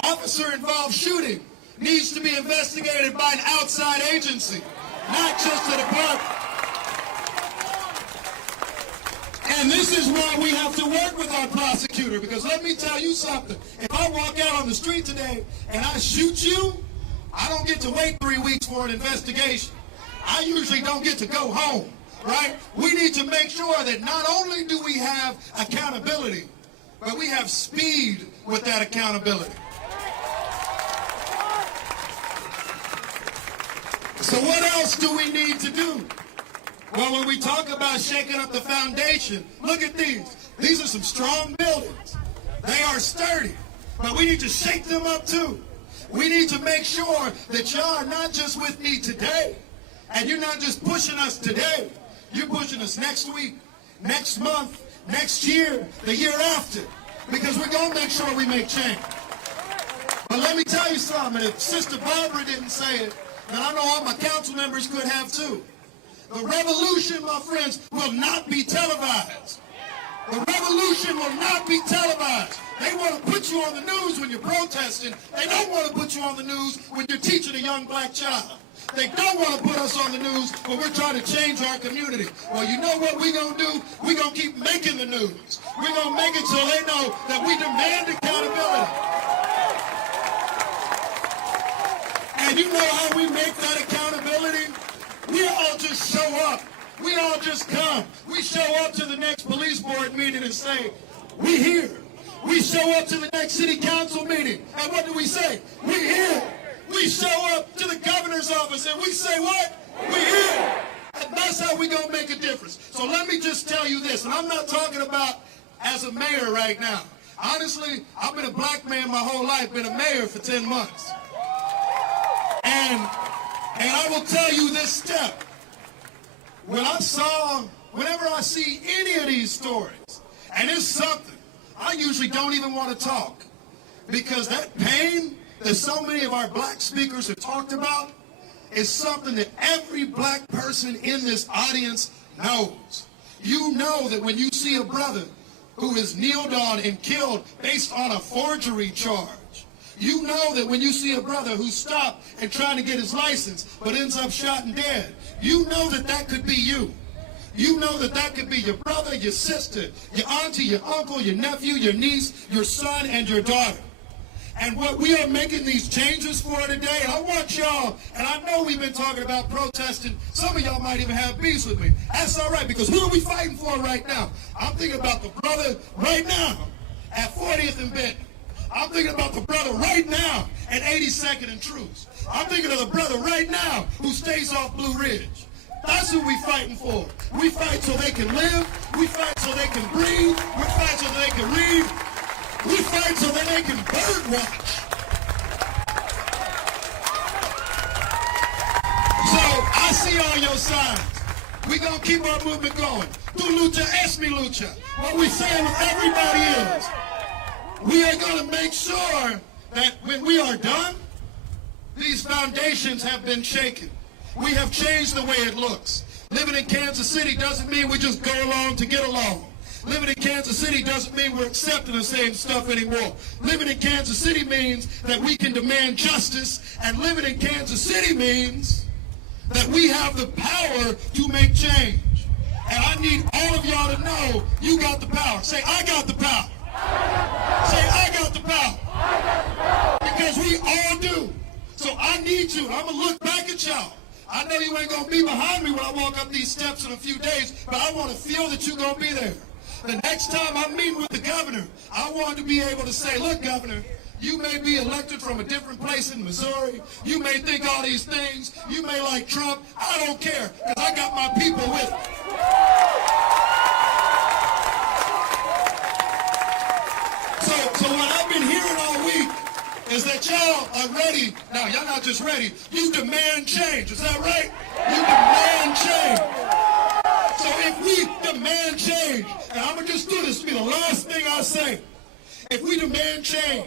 officer-involved shooting needs to be investigated by an outside agency, not just a department. And this is why we have to work with our prosecutor, because let me tell you something. If I walk out on the street today and I shoot you, I don't get to wait 3 weeks for an investigation. I usually don't get to go home, right? We need to make sure that not only do we have accountability, but we have speed with that accountability. So what else do we need to do? Well, when we talk about shaking up the foundation, look at these. These are some strong buildings. They are sturdy, but we need to shake them up too. We need to make sure that y'all are not just with me today, and you're not just pushing us today. You're pushing us next week, next month, next year, the year after, because we're going to make sure we make change. But let me tell you something. If Sister Barbara didn't say it, then I know all my council members could have too. The revolution, my friends, will not be televised. The revolution will not be televised. They want to put you on the news when you're protesting. They don't want to put you on the news when you're teaching a young black child. They don't want to put us on the news when we're trying to change our community. Well, you know what we're going to do? We're going to keep making the news. We're going to make it so they know that we demand accountability. And you know how we make that accountability? We all just show up. We all just come. We show up to the next police board meeting and say, we here. We show up to the next city council meeting. And what do we say? We here. We show up to the governor's office and we say what? We here. And that's how we going to make a difference. So let me just tell you this, and I'm not talking about as a mayor right now. Honestly, I've been a black man my whole life, been a mayor for 10 months. And I will tell you this step. Whenever I see any of these stories, and it's something, I usually don't even want to talk. Because that pain that so many of our black speakers have talked about, is something that every black person in this audience knows. You know that when you see a brother who is kneeled on and killed based on a forgery charge, you know that when you see a brother who's stopped and trying to get his license but ends up shot and dead, you know that that could be you. You know that that could be your brother, your sister, your auntie, your uncle, your nephew, your niece, your son, and your daughter. And what we are making these changes for today, and I want y'all, and I know we've been talking about protesting, some of y'all might even have beefs with me. That's all right, because who are we fighting for right now? I'm thinking about the brother right now at 40th and Benton. I'm thinking about the brother right now at 82nd and Truce. I'm thinking of the brother right now who stays off Blue Ridge. That's who we fighting for. We fight so they can live. We fight so they can breathe. We fight so they can read. We fight so that they can bird watch. So I see all your signs. We're going to keep our movement going. Tu lucha es mi lucha. What we saying with everybody is, we are going to make sure that when we are done, these foundations have been shaken. We have changed the way it looks. Living in Kansas City doesn't mean we just go along to get along. Living in Kansas City doesn't mean we're accepting the same stuff anymore. Living in Kansas City means that we can demand justice, and living in Kansas City means that we have the power to make change. And I need all of y'all to know you got the power. Say, I got the power. Say, I got the power. Because we all do. So I need you. I'm going to look back at y'all. I know you ain't going to be behind me when I walk up these steps in a few days, but I want to feel that you're going to be there. The next time I'm meeting with the governor, I want to be able to say, look, Governor, you may be elected from a different place in Missouri. You may think all these things. You may like Trump. I don't care, because I got my people with me. So what I've been hearing all week is that y'all are ready. Now, y'all not just ready. You demand change. Is that right? You demand change. So if we demand change, and I'm going to just do this to be the last thing I say. If we demand change,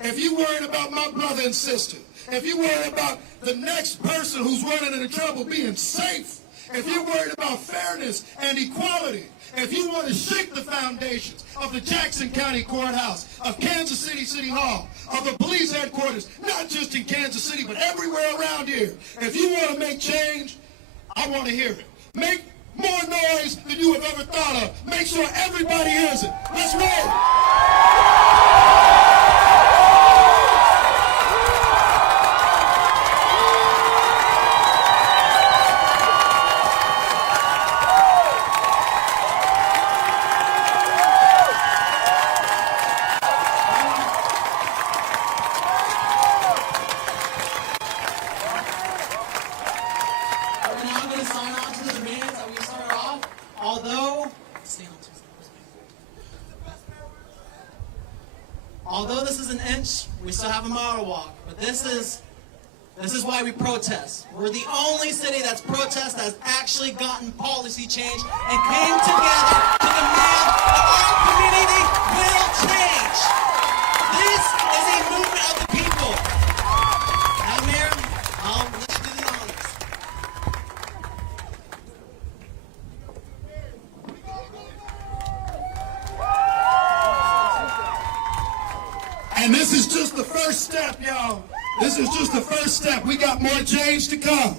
if you worried about my brother and sister, if you worried about the next person who's running into trouble being safe, if you're worried about fairness and equality, if you want to shake the foundations of the Jackson County Courthouse, of Kansas City City Hall, of the police headquarters, not just in Kansas City, but everywhere around here, if you want to make change, I want to hear it. Make more noise than you have ever thought of. Make sure everybody hears it. Let's roll. Although this is an inch, we still have a mile walk. But this is why we protest. We're the only city that's protest that's actually gotten policy change and came together to demand that our community will change. This is a movement of the people. Now, Mayor, I'll let you do the honors. And this is just the first step, y'all. This is just the first step. We got more change to come.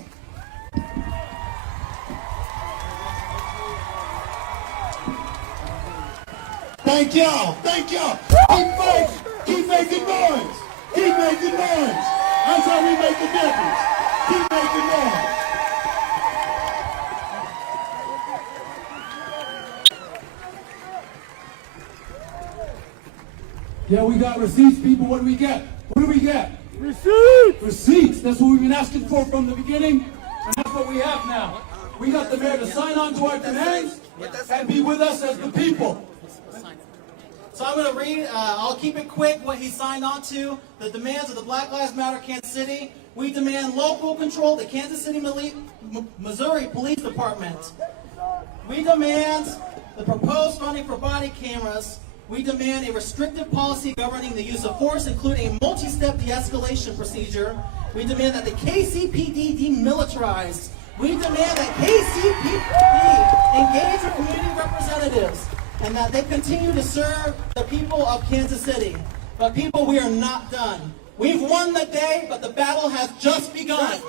Thank y'all. Thank y'all. Keep fighting. Keep making noise. Keep making noise. That's how we make the difference. Keep making noise. Yeah, we got receipts, people. What do we get? What do we get? Receipts! Receipts. That's what we've been asking for from the beginning, and that's what we have now. We got the mayor to sign on to our demands and be with us as the people. So I'm going to read, I'll keep it quick, what he signed on to. The demands of the Black Lives Matter Kansas City. We demand local control of the Kansas City, Missouri Police Department. We demand the proposed funding for body cameras. We demand a restrictive policy governing the use of force, including a multi-step de-escalation procedure. We demand that the KCPD demilitarized. We demand that KCPD engage with community representatives and that they continue to serve the people of Kansas City. But people, we are not done. We've won the day, but the battle has just begun.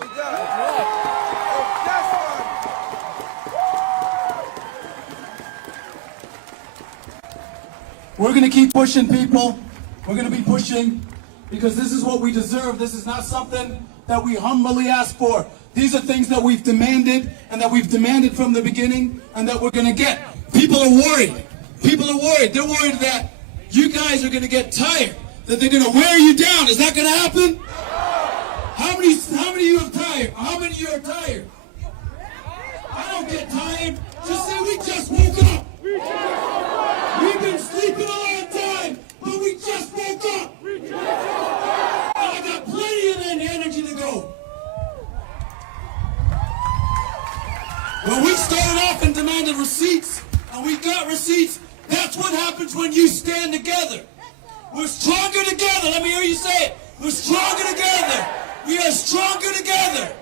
We're going to keep pushing, people. We're going to be pushing because this is what we deserve. This is not something that we humbly ask for. These are things that we've demanded and that we've demanded from the beginning and that we're going to get. People are worried. People are worried. They're worried that you guys are going to get tired, that they're going to wear you down. Is that going to happen? How many of you are tired? How many of you are tired? I don't get tired. Just say we just woke up. We've been sleeping a long time, but we just woke up. I got plenty of energy to go. When we started off and demanded receipts, and we got receipts, that's what happens when you stand together. We're stronger together. Let me hear you say it. We're stronger together. We are stronger together.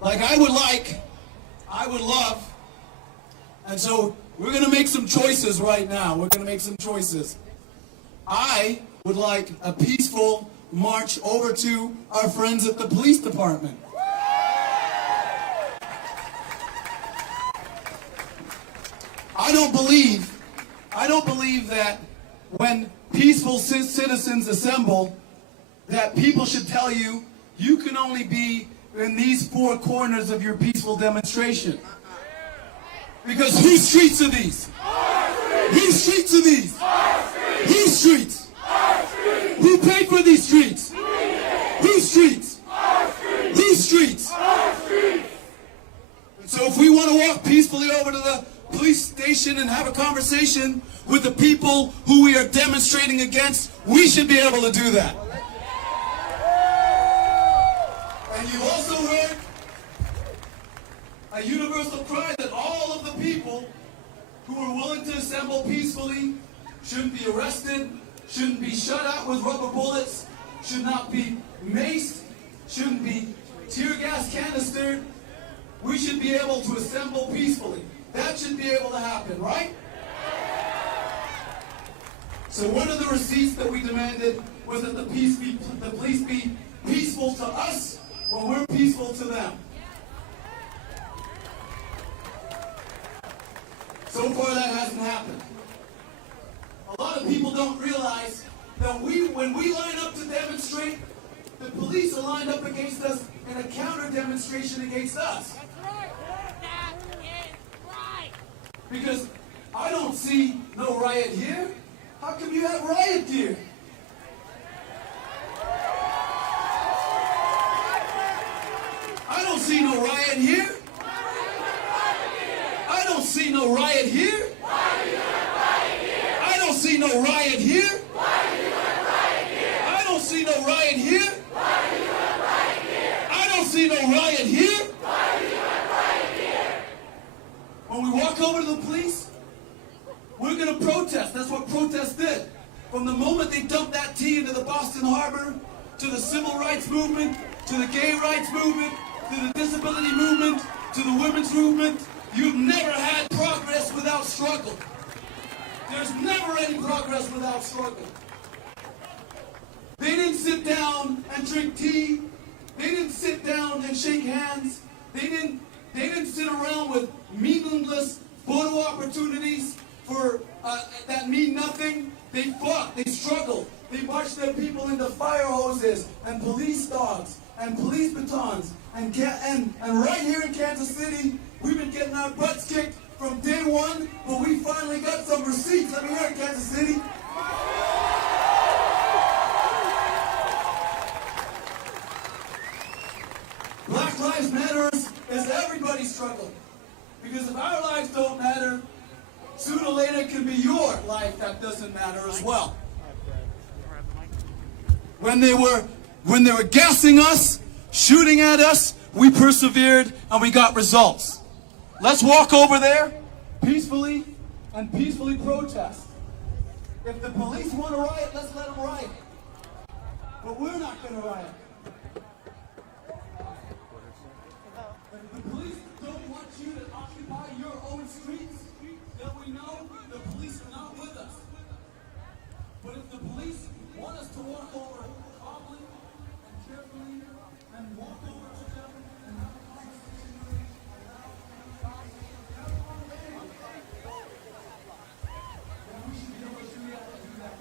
Like I would love, and so we're going to make some choices right now. We're going to make some choices. I would like a peaceful march over to our friends at the police department. I don't believe that when peaceful citizens assemble, that people should tell you, you can only be in these four corners of your peaceful demonstration. Because whose streets are these? Whose streets are these? Whose streets? Who paid for these streets? Whose streets? Whose streets? And so if we want to walk peacefully over to the police station and have a conversation with the people who we are demonstrating against, we should be able to do that. And you also heard a universal cry that all of the people who are willing to assemble peacefully shouldn't be arrested, shouldn't be shot at with rubber bullets, should not be maced, shouldn't be tear gas canistered. We should be able to assemble peacefully. That should be able to happen, right? So one of the receipts that we demanded was that the police be peaceful to us when we're peaceful to them. So far that hasn't happened. A lot of people don't realize that when we line up to demonstrate, the police are lined up against us in a counter demonstration against us. Because I don't see no riot here. How come you have riot gear? I don't see no riot here. I don't see no riot here. I don't see no riot here. I don't see no riot here. I don't see no riot here. When we walk over to the police, we're going to protest. That's what protest did. From the moment they dumped that tea into the Boston Harbor, to the civil rights movement, to the gay rights movement, to the disability movement, to the women's movement, you've never had progress without struggle. There's never any progress without struggle. They didn't sit down and drink tea. They didn't sit down and shake hands. They didn't sit around with meaningless photo opportunities for that mean nothing. They fought. They struggled. They marched their people into fire hoses and police dogs and police batons and right here in Kansas City, we've been getting our butts kicked from day one, but we finally got some receipts. Let me hear it, Kansas City. Black Lives Matter is everybody's struggle. Because if our lives don't matter, sooner or later it can be your life that doesn't matter as well. When they were gassing us shooting at us, we persevered and we got results. Let's walk over there peacefully and peacefully protest. If the police want to riot, let's let them riot. But we're not going to riot. If the police don't want you to occupy your own streets, then we know the police are not with us. But if the police want us to walk over calmly and carefully and walk over to them and have a conversation with them, then we should be able to do that.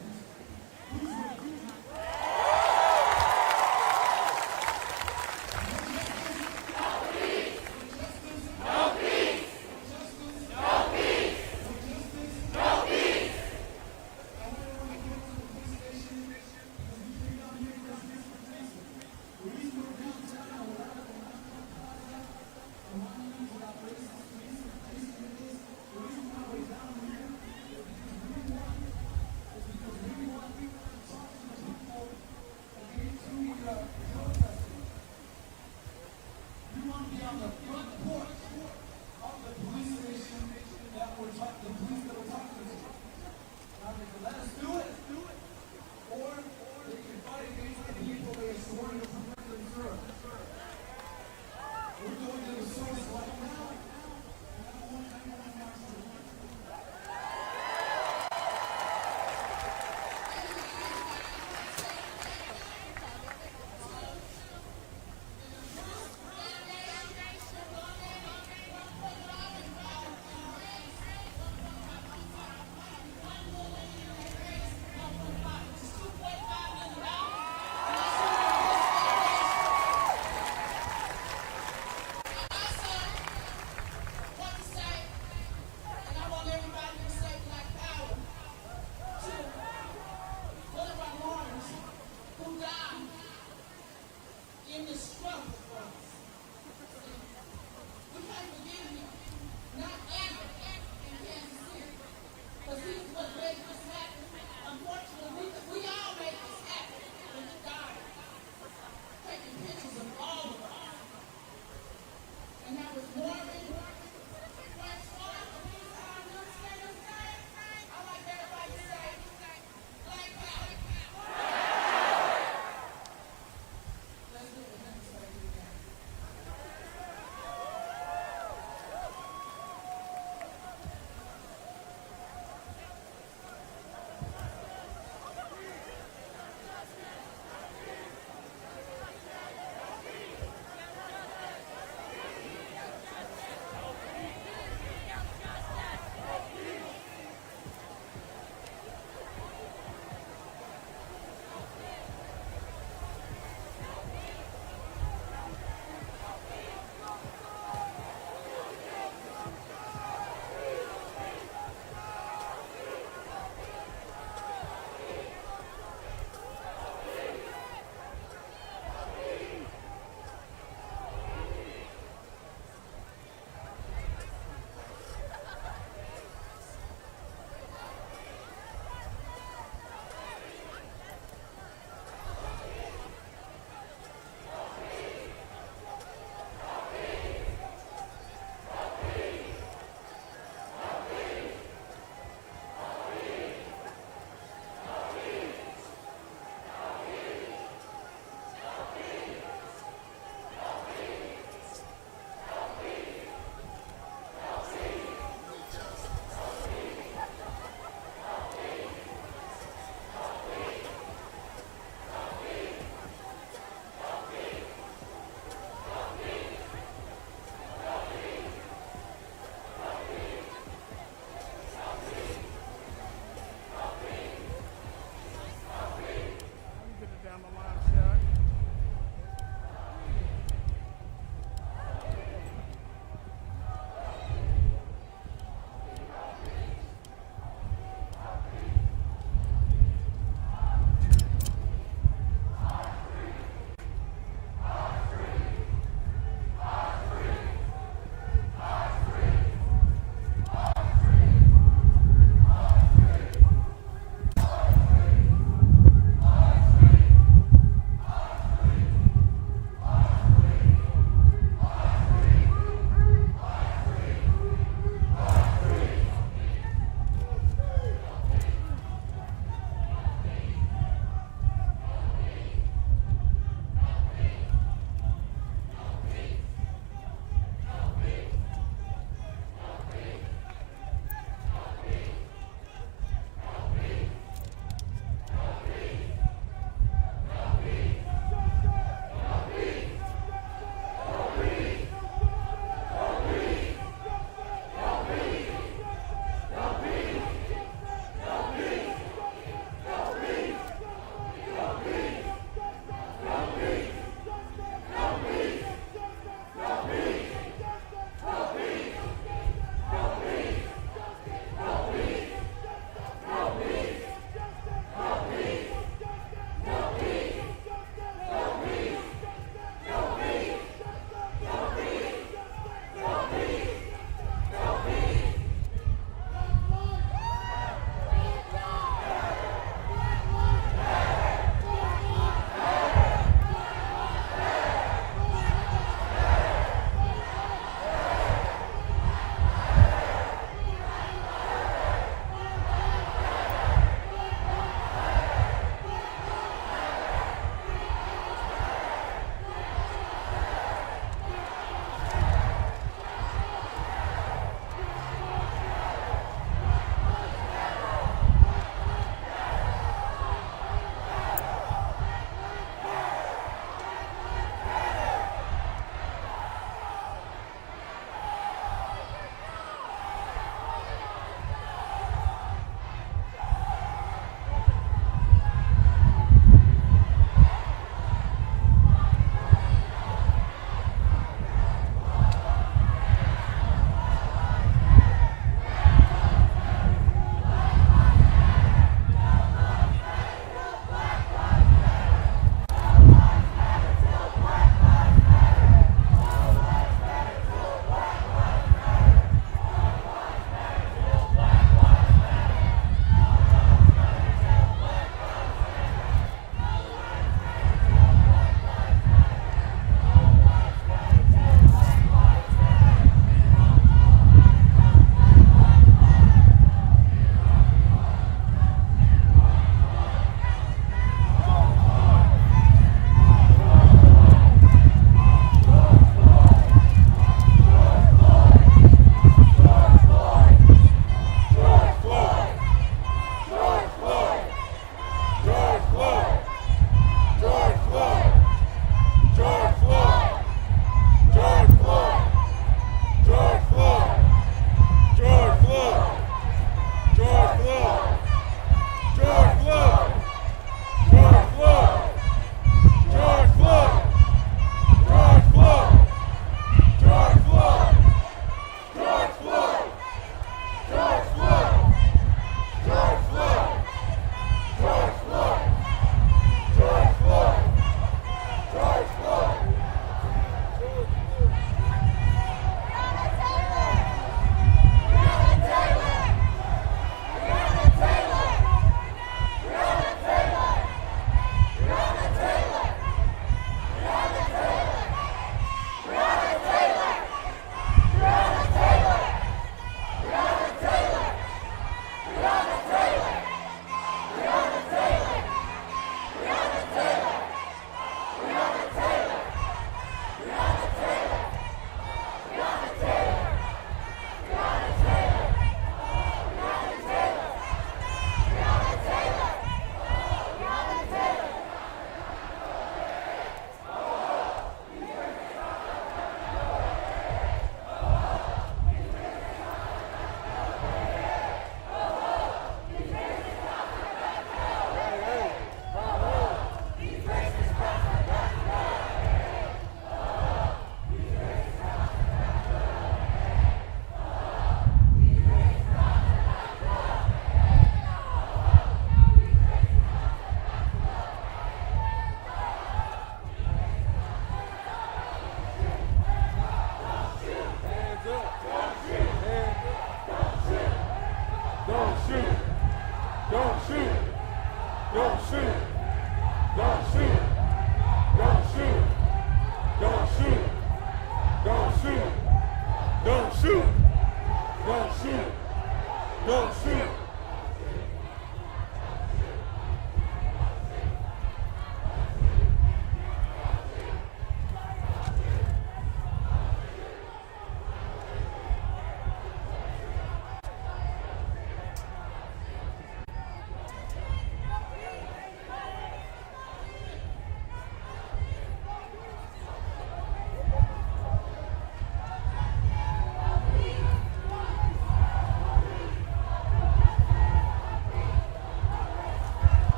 Don't shoot.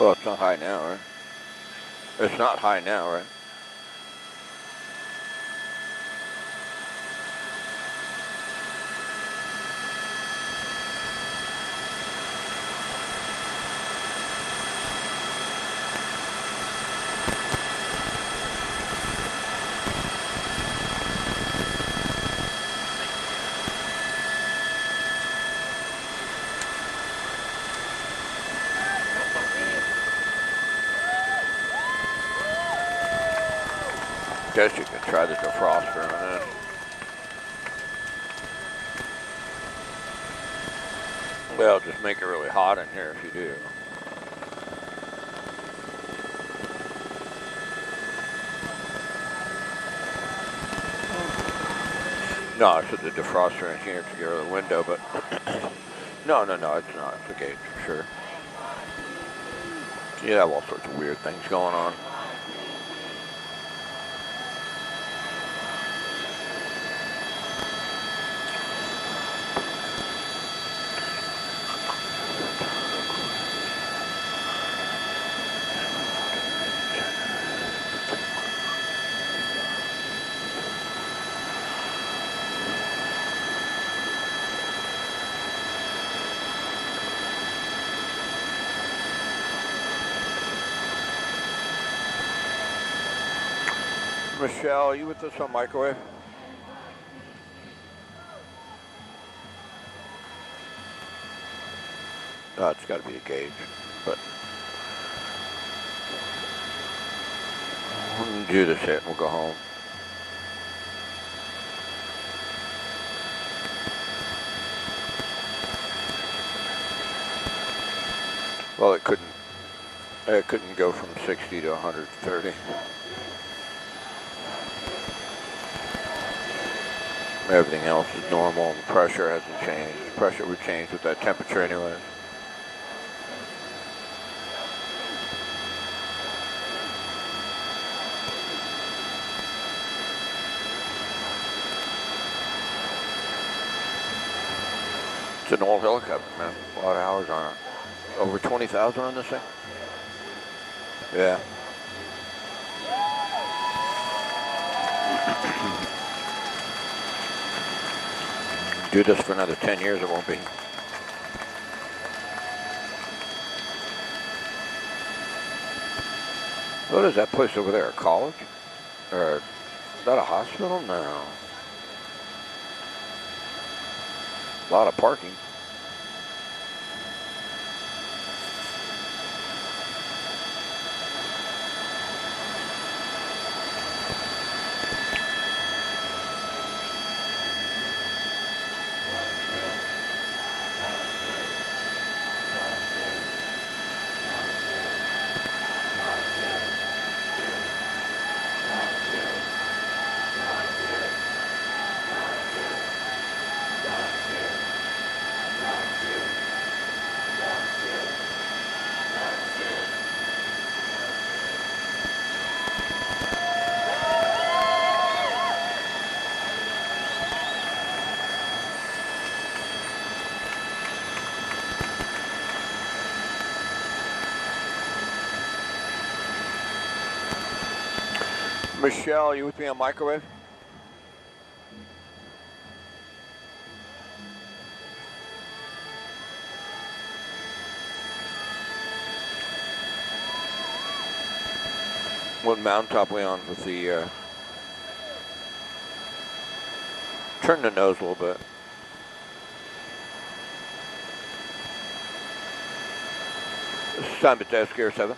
Well, it's not high now, right? It's not high now, right? Guess you can try the defroster on this. Well, just make it really hot in here if you do. No, I said the defroster in here to get rid of the window, but no, it's not. It's a gauge for sure. You have all sorts of weird things going on. Michelle, are you with us on microwave? No, it's got to be a gauge, but we'll do this hit and we'll go home. Well, it couldn't go from 60 to 130. Everything else is normal and the pressure hasn't changed. The pressure would change with that temperature anyway. It's an old helicopter, man. A lot of hours on it. Over 20,000 on this thing? Yeah. Do this for another 10 years, it won't be. What is that place over there, a college? Or is that a hospital? No. A lot of parking. Michelle, are you with me on microwave? What mountaintop we on with the, turn the nose a little bit. This is time at desk Gear 7.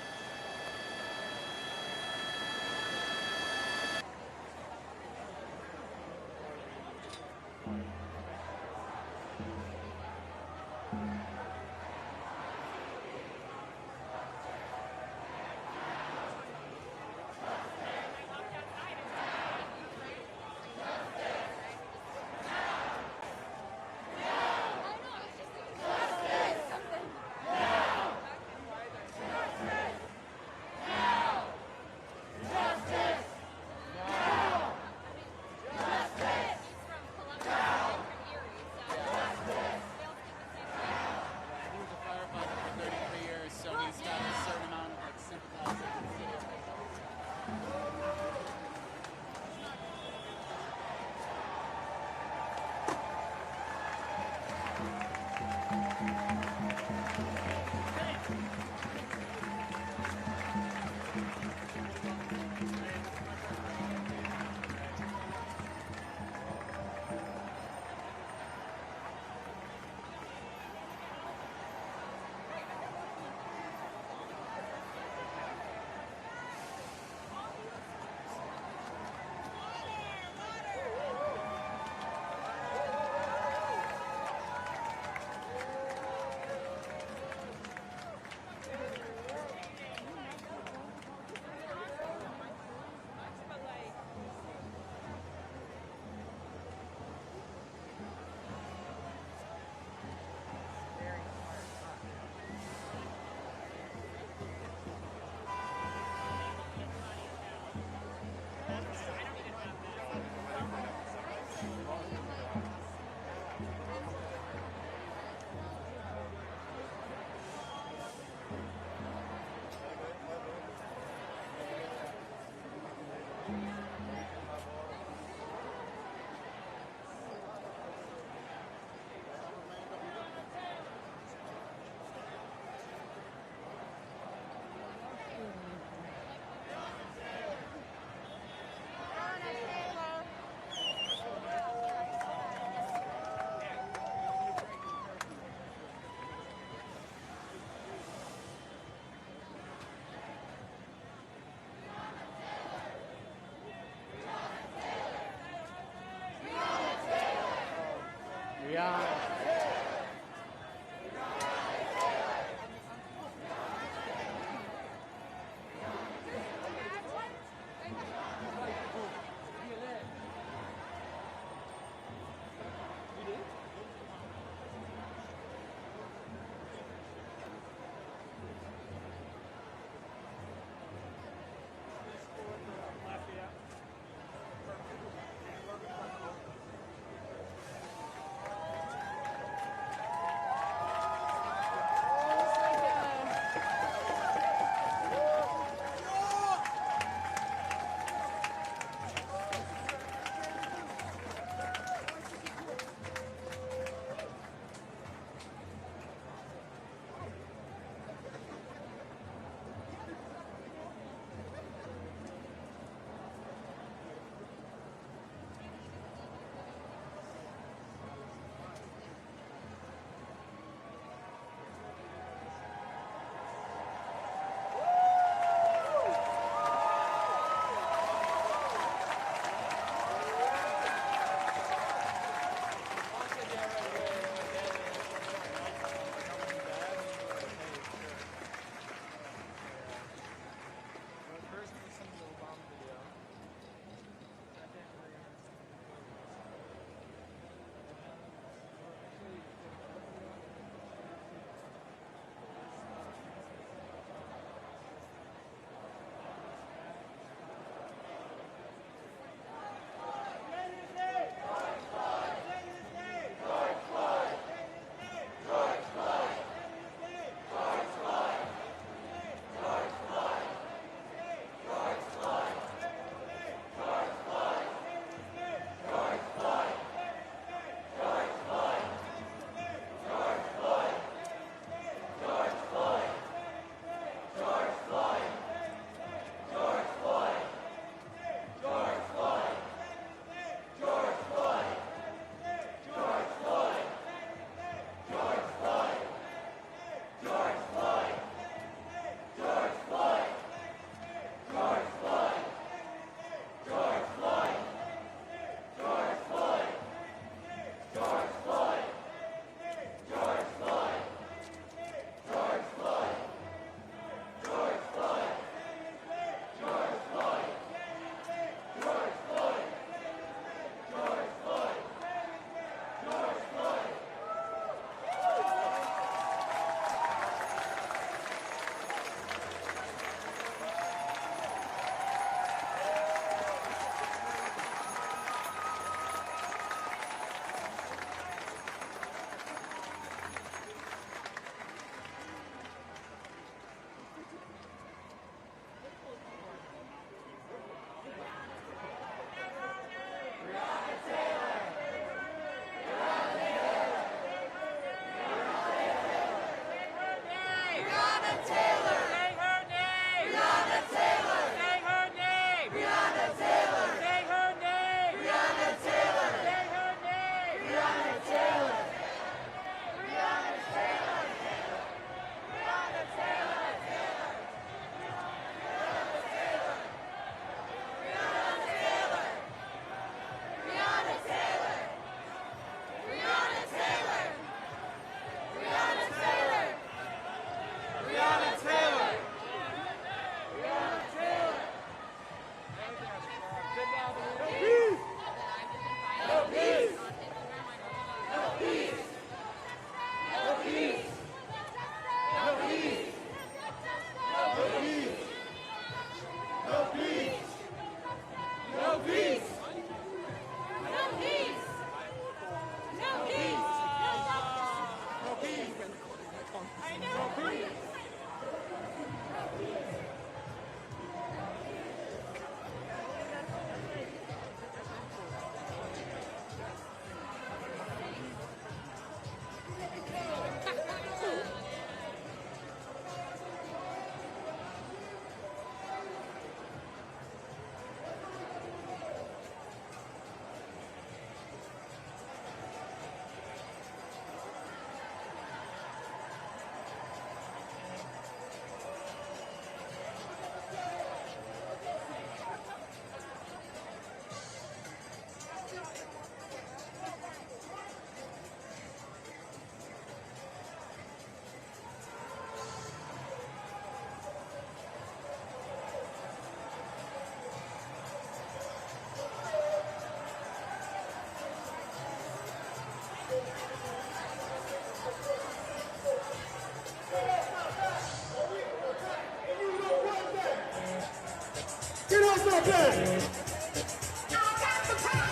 off my back.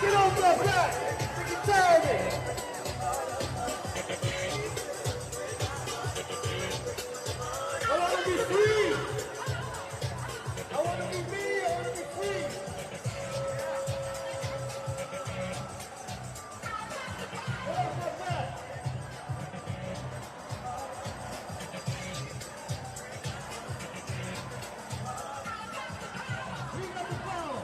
Get off my back. You're tired of it. I want to be free. I want to be me. I want to be free. Get off my back. We got the power.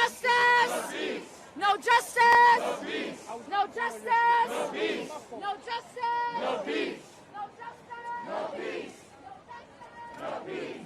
justice! No justice! No justice! No justice! No peace! No justice! No peace! No peace!